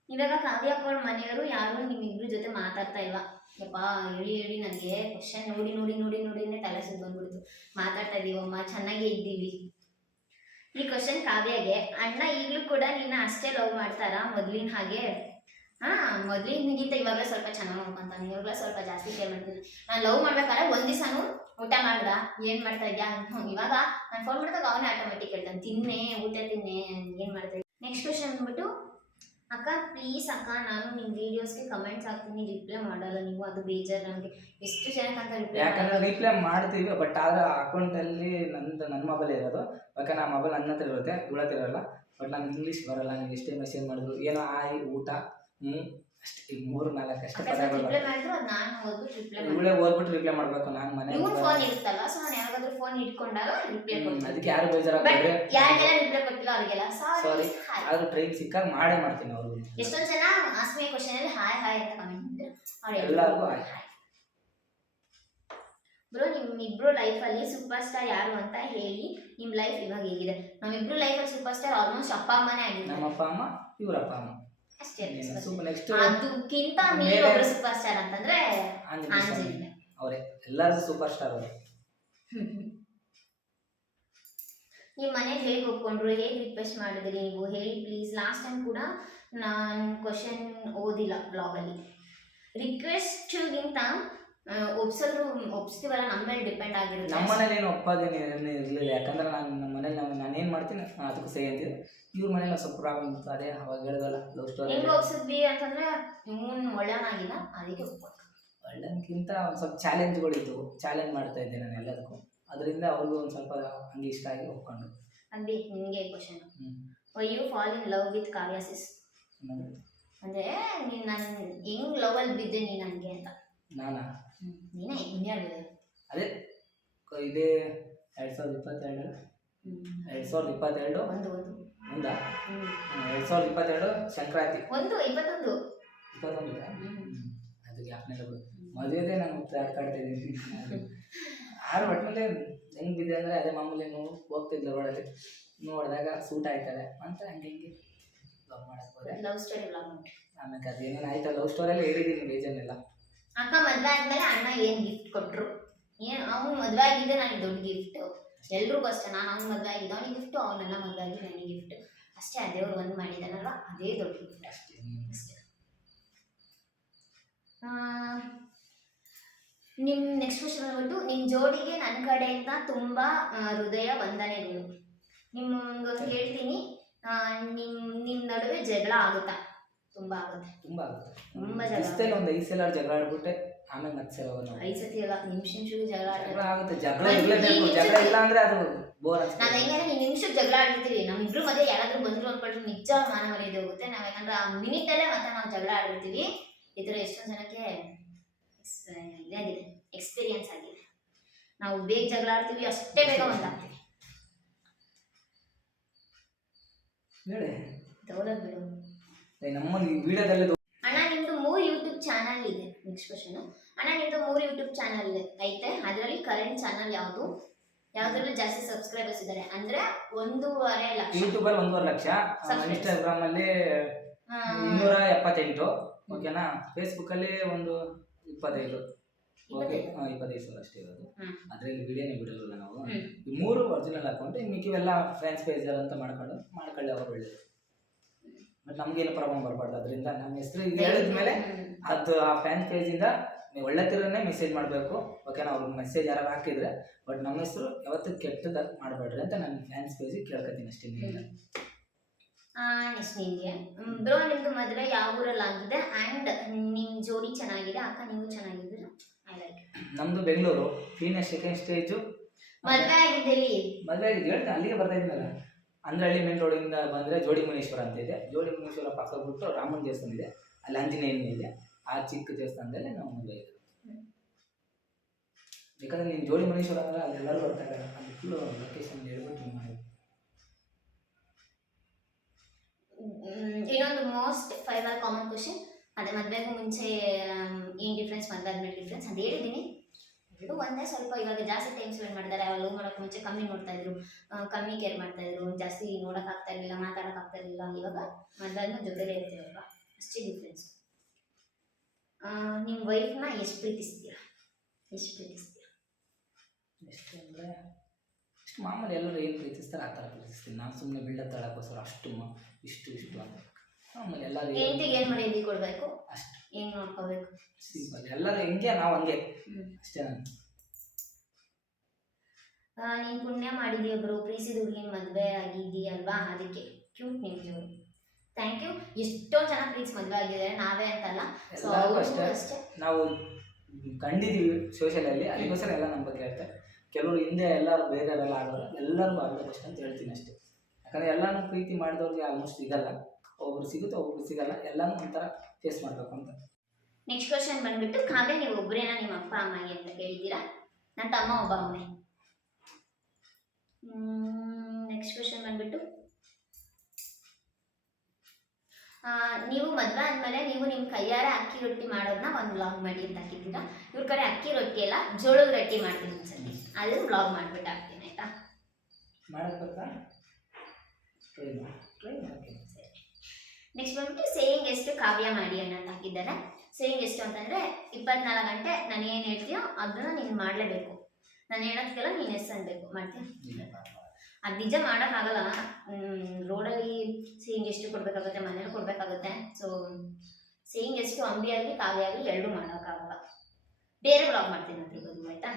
ಇವಾಗ ಕಾವ್ಯ ಅವ್ರ ಮನೆಯವರು ಯಾರು ನಿಮ್ಮಿಬ್ರ ಜೊತೆ ಮಾತಾಡ್ತಾ ಇಲ್ವಾ? ಯಪ್ಪ ಹೇಳಿ ಹೇಳಿ ನನಗೆ ಕ್ವಶನ್ ನೋಡಿ ನೋಡಿ ನೋಡಿ ನೋಡಿನೇ ತಲೆ ಸುದ್ದು ಬಂದ್ಬಿಡ್ತು. ಮಾತಾಡ್ತಾ ಇದೀವಮ್ಮ ಚೆನ್ನಾಗೇ ಇದ್ದೀವಿ. ಈ ಕ್ವಶನ್ ಕಾವ್ಯಗೆ ಅಣ್ಣ ಈಗಲೂ ಕೂಡ ನಿನ್ನ ಅಷ್ಟೇ ಲವ್ ಮಾಡ್ತಾರಾ? ಮೊದಲಿನ ಹಾಗೆ ಹಾ ಮೊದ್ಲಿನಗಿಂತ ಇವಾಗ ಸ್ವಲ್ಪ ಚೆನ್ನಾಗಿ ನೋಡ್ಕೊಂತಾನೆ. ಇವಾಗಲೇ ಸ್ವಲ್ಪ ಜಾಸ್ತಿ ಕೇರ್ ಮಾಡ್ತೀನಿ. ನಾನು ಲವ್ ಮಾಡ್ಬೇಕಾದ್ರೆ ಒಂದು ದಿವಸನು ಊಟ ಮಾಡ್ದ. ಏನು ಮಾಡ್ತಾ ಇದ್ಯಾ? ಇವಾಗ ನಾನು ಫೋನ್ ಮಾಡಿದಾಗ ಅವನೇ ಆಟೋಮೆಟಿಕ್ ಹೇಳ್ತಾನೆ. ತಿನ್ನೇ ಊಟ ತಿನ್ನೇ ಏನು ಮಾಡ್ತಾ ನೆಕ್ಸ್ಟ್ ಕ್ವಶನ್ ಬಂದ್ಬಿಟ್ಟು ಅಕ್ಕ ಪ್ಲೀಸ್ ಅಕ್ಕ ನಾನು ನಿಮ್ಮ ವಿಡಿಯೋಸ್ಗೆ ಕಮೆಂಟ್ಸ್ ಹಾಕ್ತೀನಿ ರಿಪ್ಲೈ ಮಾಡಲ್ಲ ನೀವು ಅದು ಬೇಜಾರು ನನಗೆ. ಎಷ್ಟು ಜನಕ್ಕಂತ ರಿಪ್ಲೈ ಯಾಕಂದ್ರೆ ರಿಪ್ಲೈ ಮಾಡ್ತೀವಿ ಬಟ್ ಆದರೆ ಅಕೌಂಟಲ್ಲಿ ನಂದು ನನ್ನ ಮೊಬೈಲ್ ಇರೋದು. ಯಾಕಂದ್ರೆ ಆ ಮೊಬೈಲ್ ನನ್ನ ಹತ್ರ ಇರುತ್ತೆ ಇವಳ ಹತ್ರ ಬಟ್ ನಂಗೆ ಇಂಗ್ಲೀಷ್ ಬರಲ್ಲ ನೀವು ಎಷ್ಟೇ ಮೆಸೇಜ್ ಮಾಡಿದ್ರು ಏನೋ ಆಯ್ ಊಟ ಹ್ಞೂ ಅಷ್ಟೇ ಮೂರು ನಾಲ್ಕು ಅಷ್ಟೇ ಪದಗಳು ರಿಪ್ಲೈ ಇವಳೇ ಓದ್ಬಿಟ್ಟು ಮಾಡಬೇಕು ನಾನು ಮನೆ ಇವನ್ ಫೋನ್ ಇರುತ್ತಲ್ಲ ಸೊ ನಾನು ಯಾವಾಗಾದ್ರೂ ಫೋನ್ ಇಟ್ಕೊಂಡಾಗ ರಿಪ್ಲೈ ಕೊಡ್ತೀನಿ. ಅದಕ್ಕೆ ಯಾರು ಬಟ್ ಬೇಜಾರಾಗ್ಬಿಟ್ರೆ ಯಾರಿಗೆಲ್ಲ ರಿಪ್ಲೈ ಕೊಟ್ಟಿಲ್ಲ ಅವ್ರಿಗೆಲ್ಲ? ಸಾರಿ Sorry. ಆದ್ರೂ ಟ್ರೈನ್ ಸಿಕ್ಕಾಗ ಮಾಡೇ ಮಾಡ್ತೀನಿ ಅವರು. ಎಷ್ಟೊಂದ್ ಜನ ಕ್ವಶನ್ ಅಲ್ಲಿ ಹಾಯ್ ಹಾಯ್ ಅಂತ ಕಮೆಂಟ್ ಮಾಡಿದ್ರು. ಅವ್ರು ಎಲ್ಲರಿಗೂ hi. ಬ್ರೋ ನಿಮ್ಮಿಬ್ರು ಲೈಫಲ್ಲಿ ಸೂಪರ್ ಸ್ಟಾರ್ ಯಾರು ಅಂತ ಹೇಳಿ ನಿಮ್ ಲೈಫ್ ಇವಾಗ ಹೇಗಿದೆ. ನಮ್ಮಿಬ್ರು ಲೈಫಲ್ಲಿ ಸೂಪರ್ ಸ್ಟಾರ್ ಆಲ್ಮೋಸ್ಟ್ ಅಪ್ಪ ಅಮ್ಮನೇ ಆಗಿದೆ ನಮ್ಮ ಅಪ್ಪ ಅಮ್ಮ ಇವ್ರಪ್ಪ ಅಮ್ಮ. ಅಷ್ಟೇ ನೆಕ್ಸ್ಟ್ ಅದಕ್ಕಿಂತ ಮೇಲೆ- ಒಬ್ರು ಸೂಪರ್ ಸ್ಟಾರ್ ಅಂತಂದ್ರೆ ಆಂಜನೇಯ ಅವರೇ ಎಲ್ಲರೂ ಸೂಪರ್ ಸ್ಟಾರ್ ಅವರು. ನಿಮ್ಮ ಮನೆ ಹೇಗೆ ಒಪ್ಕೊಂಡ್ರು? ಹೇಗೆ ರಿಕ್ವೆಸ್ಟ್ ಮಾಡಿದ್ರಿ ನೀವು? ಹೇಳಿ ಪ್ಲೀಸ್ ಲಾಸ್ಟ್ ಟೈಮ್ ಕೂಡ ನಾನು ಕ್ವಶನ್ ಓದಿಲ್ಲ ಬ್ಲಾಗಲ್ಲಿ ರಿಕ್ವೆಸ್ಟ್ಗಿಂತ ಒಪ್ಸಿದ್ರು ಒಪ್ಸ್ತೀವಲ್ಲ ನಮ್ಮ ಮೇಲೆ ಡಿಪೆಂಡ್ ನಮ್ಮ ಆಗಿರುತ್ತೆ ಮನೇಲಿ ಏನು ಒಪ್ಪೋದೇನು ಇರಲಿಲ್ಲ. ಯಾಕಂದ್ರೆ ನಾನು ನಮ್ಮ ಮನೇಲಿ ನಾನು ನಾನು ಏನು ಮಾಡ್ತೀನಿ ನಾನು ಅದಕ್ಕೂ ಸರಿ ಅಂತಿದ್ದೆ ಇವ್ರ ಮನೇಲಿ ಸ್ವಲ್ಪ ಪ್ರಾಬ್ಲಮ್ ಇತ್ತು. ಅದೇ ಅವಾಗ ಹೇಳ್ದಲ್ಲ ಲವ್ ಸ್ಟೋರಿ ಹೆಂಗೆ ಒಪ್ಸಿದ್ವಿ ಅಂತಂದ್ರೆ ಇವನು ಒಳ್ಳೆಯವನಾಗಿಲ್ಲ ಅದಕ್ಕೆ ಒಪ್ಪ ಒಳ್ಳೆದಕ್ಕಿಂತ ಒಂದು ಸ್ವಲ್ಪ ಚಾಲೆಂಜ್ಗಳಿತ್ತು ಚಾಲೆಂಜ್ ಮಾಡ್ತಾ ಇದ್ದೆ ನಾನು ಎಲ್ಲದಕ್ಕೂ. ಅದರಿಂದ ಅವ್ರಿಗೂ ಒಂದು ಸ್ವಲ್ಪ ಹಂಗೆ ಇಷ್ಟ ಆಗಿ ಒಪ್ಕೊಂಡು ಅಂದಿ ನಿಮಗೆ question hmm. You fall in love with ಕಾವ್ಯಾಸಿಸ್ ಅಂದರೆ ಅಂದ್ರೆ ನಾನು ಹೆಂಗೆ ಲವಲ್ಲಿ ಲವ್ ಅಲ್ಲಿ ಬಿದ್ದೆ ನೀನು ನನಗೆ ಅಂತ. ನಾನಾ? ನೀನೇ ಬಿದ್ದೆ ಅದೇ ಕ- ಇದೇ ಎರಡು ಸಾವಿರದ ಇಪ್ಪತ್ತೆರಡು. ಎರಡು ಸಾವಿರದ ಇಪ್ಪತ್ತೆರಡು? ಒಂದು ಒಂದು. ಹ್ಮ್. ಎರಡು ಸಾವಿರದ ಇಪ್ಪತ್ತೆರಡು ಸಂಕ್ರಾಂತಿ. ಒಂದು ಇಪ್ಪತ್ತೊಂದು. ಇಪ್ಪತ್ತೊಂದು. ಅದು ಜ್ಞಾಪನೆ ಮದುವೆದೇ ನಾನು ಕಾಡ್ತಾ ಇದ್ದೀನಿ. ಆರು ಒಟ್ಟಿನಲ್ಲಿ ಹೆಂಗಿದೆ ಬಿದ್ದೆ ಅಂದರೆ ಅದೇ ಮಾಮೂಲಿ ನೀವು ಹೋಗ್ತಿದ್ಲು ರೋಡಲ್ಲಿ. ನೋಡಿದಾಗ ಸೂಟ್ ಆಯ್ತದೆ. ಅಂತ ಹಂಗೆ ಹಿಂಗೆ ಲವ್ ಮಾಡಕ್ಕೆ ಹೋದೆ. ಲವ್ ಸ್ಟೋರಿ ಬ್ಲಾಗ್ ಆಮೇಲೆ ಅದೇನೇನು ಆಯ್ತು ಲವ್ ಸ್ಟೋರಿಯಲ್ಲಿ ಹೇಳಿದ್ದೀನಿ ಬೇಜಾನಿಲ್ಲ ಅಕ್ಕ ಮದ್ವೆ ಆದ್ಮೇಲೆ ಅಣ್ಣ ಏನು ಗಿಫ್ಟ್ ಕೊಟ್ರು? ಏನು ಅವ್ನು ಮದ್ವೆ ಆಗಿದ್ದೆ ನನಗೆ ದೊಡ್ಡ ಗಿಫ್ಟ್ ಎಲ್ರಿಗೂ ಅಷ್ಟೇ ನಾನು ಅವ್ನು ಮದ್ವೆ ಆಗಿದ್ದ ಅವನಿಗೆ ಗಿಫ್ಟ್ ಅವನನ್ನ ನನ್ನ ಮದ್ವೆ ಆಗಿ ನನಗೆ ಗಿಫ್ಟ್ ಅಷ್ಟೇ ಆ ದೇವ್ರು ಒಂದು ಮಾಡಿದಾನಲ್ವ? ಅದೇ ದೊಡ್ಡ ಗಿಫ್ಟ್ ಅಷ್ಟೇ. ನಿಮ್ ನೆಕ್ಸ್ಟ್ ಕ್ವಶನ್ ಬಂದ್ಬಿಟ್ಟು ನಿಮ್ ಜೋಡಿಗೆ ನನ್ನ ಕಡೆಯಿಂದ ತುಂಬಾ ಹೃದಯ ವಂದನೆಗಳು. ನಿಮ್ಗೊಂದು ಹೇಳ್ತೀನಿ ನಿಮ್ಮ ನಿಮ್ ನಿಮ್ ನಡುವೆ ಜಗಳ ಆಗುತ್ತಾ? ತುಂಬಾ ಆಗುತ್ತೆ. ತುಂಬಾ ಆಗುತ್ತೆ. ತುಂಬ ಜಗಳ. ಇಷ್ಟೇ ಒಂದು ಐದು ಸಲ ಜಗಳ ಆಡ್ಬಿಟ್ಟೆ ಆಮೇಲೆ ಮತ್ತೆ ಸಲ ನಾವು ಐದು ಸತಿ ಅಲ್ಲ ನಿಮಿಷ ನಿಮಿಷಕ್ಕೆ ಜಗಳ ಜಗಳ ಆಗುತ್ತೆ. ಜಗಳ ಇರಲೇಬೇಕು. ಜಗಳ ಇಲ್ಲ ಅಂದ್ರೆ ಅದು ಬೋರ್ ನಾವ್ ಅನ್ಸುತ್ತೆ ಹೆಂಗಂದ್ರೆ ಈ ನಿಮಿಷಕ್ಕೆ ಜಗಳ ಆಡಿರ್ತೀವಿ ನಮ್ ಇಬ್ರು ಮಧ್ಯೆ ಯಾರಾದ್ರೂ ಬಂದ್ರು ಅನ್ಕೊಳ್ರಿ ನಿಜ ಮಾನ ಮರ್ಯಾದೆ ಹೋಗುತ್ತೆ. ನಾವ್ ಯಾಕಂದ್ರೆ ಆ ಮಿನಿಟ್ ಅಲ್ಲೇ ಮತ್ತೆ ನಾವು ಜಗಳ ಆಡಿರ್ತೀವಿ ಈ ಥರ ಎಷ್ಟೊಂದ್ ಜನಕ್ಕೆ ಎಕ್ಸ್- ಇದಾಗಿದೆ. ಎಕ್ಸ್ಪೀರಿಯನ್ಸ್ ಆಗಿದೆ. ನಾವು ಬೇಗ ಜಗಳ ಆಡ್ತೀವಿ ಅಷ್ಟೇ ಬೇಗ ಒಂದಾಗ್ತೀವಿ. ಹೇಳಿ. ದೌಲತ್ ಬಿಡು. ನಮ್ಮ ವಿಡಿಯೋದಲ್ಲಿ ಅಣ್ಣ ನಿಮ್ದು ಮೂರು ಯೂಟ್ಯೂಬ್ ಚಾನಲ್ ಇದೆ ನೆಕ್ಸ್ಟ್ ಕ್ವಶನ್ ಅಣ್ಣ ನಿಮ್ದು ಮೂರು ಯೂಟ್ಯೂಬ್ ಚಾನಲ್ ಐತೆ. ಅದರಲ್ಲಿ ಕರೆಂಟ್ ಚಾನಲ್ ಯಾವುದು? ಯಾವ್ದ್ರಲ್ಲಿ ಜಾಸ್ತಿ ಸಬ್ಸ್ಕ್ರೈಬರ್ಸ್ ಇದ್ದಾರೆ ಅಂದ್ರೆ ಒಂದೂವರೆ ಲಕ್ಷ. ಯೂಟ್ಯೂಬಲ್ಲಿ ಒಂದೂವರೆ ಲಕ್ಷ. ಇನ್ಸ್ಟಾಗ್ರಾಮ್ ಅಲ್ಲಿ ಇನ್ನೂರ ಎಪ್ಪತ್ತೆಂಟು. ಓಕೆನಾ ಫೇಸ್ಬುಕ್ ಅಲ್ಲಿ ಒಂದು ಇಪ್ಪತ್ತೈದು. ಓಕೆ ಇಪ್ಪತ್ತೈದು. ಸಾವಿರ ಅಷ್ಟೇ ಇರೋದು. ಅದರಲ್ಲಿ ವಿಡಿಯೋನೇ ಬಿಡಲ್ಲ ನಾವು? ಮೂರು ಒರಿಜಿನಲ್ ಅಕೌಂಟ್ ಮಿಕ್ಕಿವೆಲ್ಲ ಫ್ಯಾನ್ಸ್ ಪೇಜ್ ಅಂತ ಮಾಡ್ಕೊಂಡು ಮಾಡ್ಕೊಳ್ಳಿ ಅವ್ರು ಒಳ್ಳೇದು. ಬಟ್ ಏನು ಪ್ರಾಬ್ಲಮ್ ಬರಬಾರ್ದು. ಅದರಿಂದ ನಮ್ಮ ಹೆಸರು ಇದು ಹೇಳಿದ್ಮೇಲೆ. ಅದು ಆ ಫ್ಯಾನ್ ಪೇಜಿಂದ ನೀವು ಒಳ್ಳೆ ತಿರನೇ ಮೆಸೇಜ್ ಮಾಡಬೇಕು. ಓಕೆನಾ ಅವ್ರಿಗೆ ಮೆಸೇಜ್ ಯಾರು ಹಾಕಿದ್ರೆ. ಬಟ್ ನಮ್ಮ ಹೆಸರು ಯಾವತ್ತೂ ಕೆಟ್ಟದಾಗ ಮಾಡಬೇಡ್ರಿ ಅಂತ ನನ್ನ ಫ್ಯಾನ್ಸ್ ಪೇಜಿಗೆ ಕೇಳ್ಕೊತೀನಿ ಅಷ್ಟೇ ನಿಮ್ಗೆ. ನೆಕ್ಸ್ಟ್ ನಿಮಗೆ. ಬ್ರೋ ನಿಮ್ದು ಮದುವೆ ಯಾವ ಊರಲ್ಲಿ ಆಗಿದೆ? ಆ್ಯಂಡ್ ನಿಮ್ಮ ಜೋಡಿ ಚೆನ್ನಾಗಿದೆ? ಅಕ್ಕ ನೀವು ಚೆನ್ನಾಗಿದ್ದೀರಾ? ಐ ಲೈಕ್ ನಮ್ಮದು ಬೆಂಗಳೂರು. ಫೀನ ಸೆಕೆಂಡ್ ಸ್ಟೇಜು ಮದುವೆ ಆಗಿದ್ದೀರಿ ಮದುವೆ ಆಗಿದೆ ಹೇಳ್ತೀನಿ ಅಲ್ಲಿಗೆ ಬರ್ತಾ ಇದ್ದೀನಲ್ಲ ಅಂದ್ರಹಳ್ಳಿ ಮೇನ್ ರೋಡಿಂದ ಬಂದರೆ ಜೋಡಿ ಮುನೇಶ್ವರ ಅಂತ ಇದೆ. ಜೋಡಿ ಮುನೇಶ್ವರ ಪಕ್ಕ ಬಿಟ್ಟು ರಾಮನ ದೇವಸ್ಥಾನ ಇದೆ. ಅಲ್ಲಿ ಆಂಜನೇಯನ ಇದೆ. ಆ ಚಿಕ್ಕ ದೇವಸ್ಥಾನದಲ್ಲಿ ನಾವು ಮದುವೆ ಇದೆ ಬೇಕಾದ್ರೆ ನೀನು ಜೋಡಿ ಮುನೇಶ್ವರ ಅಂದ್ರೆ ಅಲ್ಲೆಲ್ಲರೂ ಬರ್ತಾರೆ ಅಲ್ಲಿ ಫುಲ್ಲು ಲೊಕೇಶನ್ ಹೇಳ್ಬಿಟ್ಟು ಮಾಡಿ ಇನ್ನೊಂದು most five or common question ಅದೇ ಮದುವೆಗೂ ಮುಂಚೆ ಏನು ಡಿಫ್ರೆನ್ಸ್ ಮದುವೆ ಆದ್ಮೇಲೆ ಡಿಫ್ರೆನ್ಸ್ ಅಂತ ಹೇಳಿದ್ದೀನಿ. ಇದು ಒಂದೇ ಸ್ವಲ್ಪ ಇವಾಗ ಜಾಸ್ತಿ ಟೈಮ್ ಸ್ಪೆಂಡ್ ಮಾಡಿದ್ದಾರೆ. ಅವಾಗ ಲವ್ ಮಾಡೋಕೆ ಮುಂಚೆ ಕಮ್ಮಿ ನೋಡ್ತಾ ಇದ್ರು. ಕಮ್ಮಿ ಕೇರ್ ಮಾಡ್ತಾ ಇದ್ರು. ಜಾಸ್ತಿ ನೋಡಕ್ ಆಗ್ತಾ ಇರಲಿಲ್ಲ ಮಾತಾಡಕ್ ಆಗ್ತಾ ಇರಲಿಲ್ಲ. ಇವಾಗ ಮದುವೆ ಜೊತೆಗೆ ಜೊತೆಲೇ ಇರ್ತೀವಲ್ವಾ ಅಷ್ಟೇ ಡಿಫ್ರೆನ್ಸ್ ನಿಮ್ಮ ವೈಫ್ನ ಎಷ್ಟು ಪ್ರೀತಿಸ್ತೀರಾ? ಎಷ್ಟು ಪ್ರೀತಿಸ್ತೀರಾ? ಎಷ್ಟು ಅಂದರೆ ಮಾಮೂಲಿ ಎಲ್ಲರೂ ಏನು ಪ್ರೀತಿಸ್ತಾರೆ ಆ ಥರ ಪ್ರೀತಿಸ್ತೀನಿ. ನಾನು ಸುಮ್ಮನೆ ಬಿಲ್ಡಪ್ ತಗೊಳಕ್ಕೋಸ್ಕರ ಅಷ್ಟು ಇಷ್ಟು ಇಷ್ಟು ಅಂತ. ಆಮೇಲೆ ಎಲ್ಲರೂ ಹೆಂಡತಿಗೆ ಏನು ಮಾಡಿ ಕೊಡಬೇಕು? ಅಷ್ಟು ಹೆಂಗ್ ನೋಡ್ಕೋಬೇಕು ಸಿಂಪಲ್ ಎಲ್ಲರೂ ಹೆಂಗೆ ನಾವು ಹಂಗೆ. ಅಷ್ಟೇ ನೀನ್. ಪುಣ್ಯ ಮಾಡಿದೀಯೊಬ್ರು ಪ್ರೀಸಿದ ಹುಡುಗಿನ ಮದುವೆ ಆಗಿದೀಯಲ್ವಾ ಅದಕ್ಕೆ ಕ್ಯೂಟ್ ನೇಮ್ ಥ್ಯಾಂಕ್ ಯು ಎಷ್ಟೋ ಜನ ಪ್ರೀತಿ ಮದ್ವೆ ಆಗಿದ್ದಾರೆ. ನಾವೇ ಅಂತಲ್ಲ. ಸೊ ಎಲ್ಲರಿಗೂ ಅವ್ರಿಗೂ ಅಷ್ಟೇ. ಅಷ್ಟೇ. ನಾವು ಕಂಡಿದ್ದೀವಿ ಸೋಷಿಯಲಲ್ಲಿ ಅದಕ್ಕೋಸ್ಕರ ಎಲ್ಲ ನಮ್ಮ ಬಗ್ಗೆ ಹೇಳ್ತಾರೆ ಕೆಲವರು ಹಿಂದೆ ಎಲ್ಲರೂ ಬೇರೆಯವರೆಲ್ಲ ಆಗೋಲ್ಲ ಎಲ್ಲರಿಗೂ ಬೆಸ್ಟ್ ಅಂತ ಹೇಳ್ತೀನಿ ಅಷ್ಟೇ. ಯಾಕಂದರೆ ಎಲ್ಲಾನು ಪ್ರೀತಿ ಮಾಡಿದವ್ರಿಗೆ ಆಲ್ಮೋಸ್ಟ್ ಸಿಗಲ್ಲ. ಒಬ್ರು ಸಿಗುತ್ತೆ ಒಬ್ರು ಸಿಗಲ್ಲ. ಎಲ್ಲನೂ ಒಂಥರ ಫೇಸ್ ಮಾಡಬೇಕು ಅಂತ. ನೆಕ್ಸ್ಟ್ ಕ್ವಶನ್ ಬಂದ್ಬಿಟ್ಟು ಕಾವ್ಯ ನೀವು ಒಬ್ಬರೇನ ನಿಮ್ಮ ಅಪ್ಪ ಅಮ್ಮಗೆ ಅಂತ ಕೇಳಿದ್ದೀರಾ? ನನ್ನ ತಮ್ಮ ಒಬ್ಬ ಅಮ್ಮೆ ನೆಕ್ಸ್ಟ್ ಕ್ವಶನ್ ಬಂದ್ಬಿಟ್ಟು. ನೀವು ಮದುವೆ ಆದಮೇಲೆ ನೀವು ನಿಮ್ಮ ಕೈಯಾರ ಅಕ್ಕಿ ರೊಟ್ಟಿ ಮಾಡೋದನ್ನ ಒಂದು ವ್ಲಾಗ್ ಮಾಡಿ ಅಂತ ಹಾಕಿದ್ದೀರಾ? ಇವ್ರ ಕಡೆ ಅಕ್ಕಿ ರೊಟ್ಟಿ ಎಲ್ಲ ಜೋಳದ ರೊಟ್ಟಿ ಮಾಡ್ತೀನಿ ಒಂದ್ಸತಿ ಅದನ್ನು ವ್ಲಾಗ್ ಮಾಡ್ಬಿಟ್ಟು ಹಾಕ್ತೀನಿ ಆಯ್ತಾ? ಮಾಡಬೇಕಾ ಟ್ರೈ ಮಾಡಿ ಟ್ರೈ ಮಾಡಿ ನೆಕ್ಸ್ಟ್ ಬಂದ್ಬಿಟ್ಟು ಸೇಯಿಂಗ್ ಎಷ್ಟು ಕಾವ್ಯ ಮಾಡಿ ಅನ್ನೋದು ಹಾಕಿದ್ದಾರೆ ಸೇಯಿಂಗ್ ಎಷ್ಟು ಅಂತಂದ್ರೆ ಇಪ್ಪತ್ನಾಲ್ಕು ಗಂಟೆ ನಾನು ಏನು ಹೇಳ್ತೀಯೋ ಅದನ್ನ ನೀನು ಮಾಡಲೇಬೇಕು. ನಾನು ಹೇಳೋದಕ್ಕೆಲ್ಲ ನೀನು ಎಸ್ ಅನ್ಬೇಕು. ಮಾಡ್ತೀನಿ ಅದು ನಿಜ ಮಾಡೋಕ್ಕಾಗಲ್ಲ ರೋಡಲ್ಲಿ ಸೇಯಿಂಗ್ ಎಷ್ಟು ಕೊಡಬೇಕಾಗುತ್ತೆ ಮನೇಲಿ ಕೊಡಬೇಕಾಗುತ್ತೆ. ಸೊ ಸೇಯಿಂಗ್ ಎಷ್ಟು ಅಂಬಿ ಆಗಲಿ ಕಾವ್ಯ ಆಗಲಿ ಎರಡೂ ಮಾಡೋಕ್ಕಾಗಲ್ಲ ಬೇರೆ ಬ್ಲಾಗ್ ಮಾಡ್ತೀನಿ ಅದ್ರ ಆಯ್ತಾ?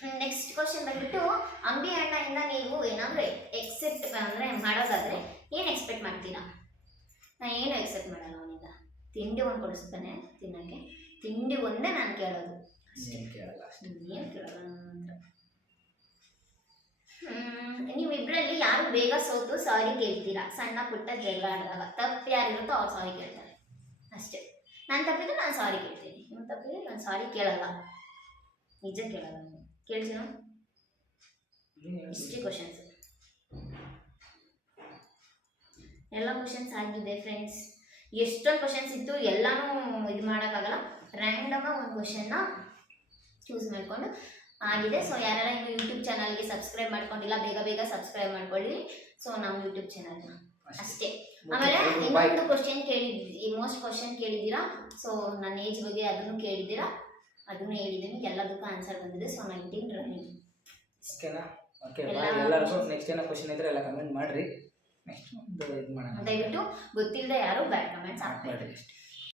ಆಯಿತಾ ನೆಕ್ಸ್ಟ್ ಕ್ವಶನ್ ಬಂದ್ಬಿಟ್ಟು ಅಂಬಿ ಅಣ್ಣಯಿಂದ ನೀವು ಏನಾದರೂ ಎಕ್ಸೆಪ್ಟ್ ಅಂದರೆ ಮಾಡೋದಾದರೆ ಏನು ಎಕ್ಸ್ಪೆಕ್ಟ್ ಮಾಡ್ತೀರಾ ನಾನು ಏನು ಎಕ್ಸೆಪ್ಟ್ ಮಾಡಲ್ಲ ಅವನಿಂದ. ತಿಂಡಿ ಒಂದು ಕೊಡಿಸ್ತಾನೆ ತಿನ್ನೋಕ್ಕೆ. ತಿಂಡಿ ಒಂದೇ ನಾನು ಕೇಳೋದು. ಏನು ಕೇಳಲ್ಲ ಅಷ್ಟೇ. ಏನು ಕೇಳಲ್ಲ ನನ್ನ ನೀವು ಯಾರು ಬೇಗ ಸೋತು ಸಾರಿ ಕೇಳ್ತೀರಾ? ಸಣ್ಣ ಪುಟ್ಟ ಜಗಳ ಆಡಿದಾಗ ತಪ್ಪು ಯಾರಿರುತ್ತೋ ಅವ್ರು ಸಾರಿ ಕೇಳ್ತಾರೆ. ಅಷ್ಟೇ. ನಾನು ತಪ್ಪಿದ್ರೆ ನಾನು ಸಾರಿ ಕೇಳ್ತೀನಿ. ನಿಮ್ಮ ತಪ್ಪಿದ್ರೆ ನಾನು ಸಾರಿ ಕೇಳಲ್ಲ. ನಿಜ ಕೇಳಲ್ಲ ಕೇಳ್ತೀನೋ. ಇಷ್ಟೇ ಕ್ವಶನ್ಸ್ ಎಲ್ಲ ಕ್ವಶನ್ಸ್ ಆಗಿದೆ ಫ್ರೆಂಡ್ಸ್ ಎಷ್ಟೊಂದು ಕ್ವಶನ್ಸ್ ಇತ್ತು ಎಲ್ಲನೂ ಇದು ಮಾಡೋಕ್ಕಾಗಲ್ಲ. ರ್ಯಾಂಡಮ್ ಒಂದು ಕ್ವಶನ್ನ ಚೂಸ್ ಮಾಡಿಕೊಂಡು ಆಗಿದೆ. ಸೊ ಯಾರೆಲ್ಲ ಇನ್ನು ಯೂಟ್ಯೂಬ್ ಚಾನಲ್ಗೆ ಸಬ್ಸ್ಕ್ರೈಬ್ ಮಾಡ್ಕೊಂಡಿಲ್ಲ ಬೇಗ ಬೇಗ ಸಬ್ಸ್ಕ್ರೈಬ್ ಮಾಡ್ಕೊಳ್ಳಿ. ಸೊ ನಮ್ಮ ಯೂಟ್ಯೂಬ್ ಚಾನಲ್ನ ಅಷ್ಟೇ. ಆಮೇಲೆ. ಇನ್ನೊಂದು ಕ್ವಶನ್ ಕೇಳಿದ್ವಿ ಮೋಸ್ಟ್ ಕ್ವಶನ್ ಕೇಳಿದ್ದೀರಾ? ಸೊ ನನ್ನ ಏಜ್ ಬಗ್ಗೆ ಅದನ್ನು ಕೇಳಿದ್ದೀರಾ? ಅದನ್ನು ಹೇಳಿದ್ದೀನಿ ಎಲ್ಲದಕ್ಕೂ ಆನ್ಸರ್ ಬಂದಿದೆ. ಸೊ ನೈನ್ಟೀನ್ ರನ್ನಿಂಗ್ ಓಕೆನಾ ಓಕೆ ಎಲ್ಲ ಬಾಯ್ ಎಲ್ಲರಿಗೂ ನೆಕ್ಸ್ಟ್ ಏನೋ ಕ್ವಶನ್ ಇದ್ರೆ ಎಲ್ಲ ಕಮೆಂಟ್ ಮಾಡಿರಿ. ನೆಕ್ಸ್ಟ್ ಒಂದು ಇದು ಮಾಡೋಣ. ದಯವಿಟ್ಟು ಗೊತ್ತಿಲ್ಲದೆ ಯಾರು ಬ್ಯಾಡ್ ಕಮೆಂಟ್ಸ್ ಹಾಕ್ಬೇಡಿ.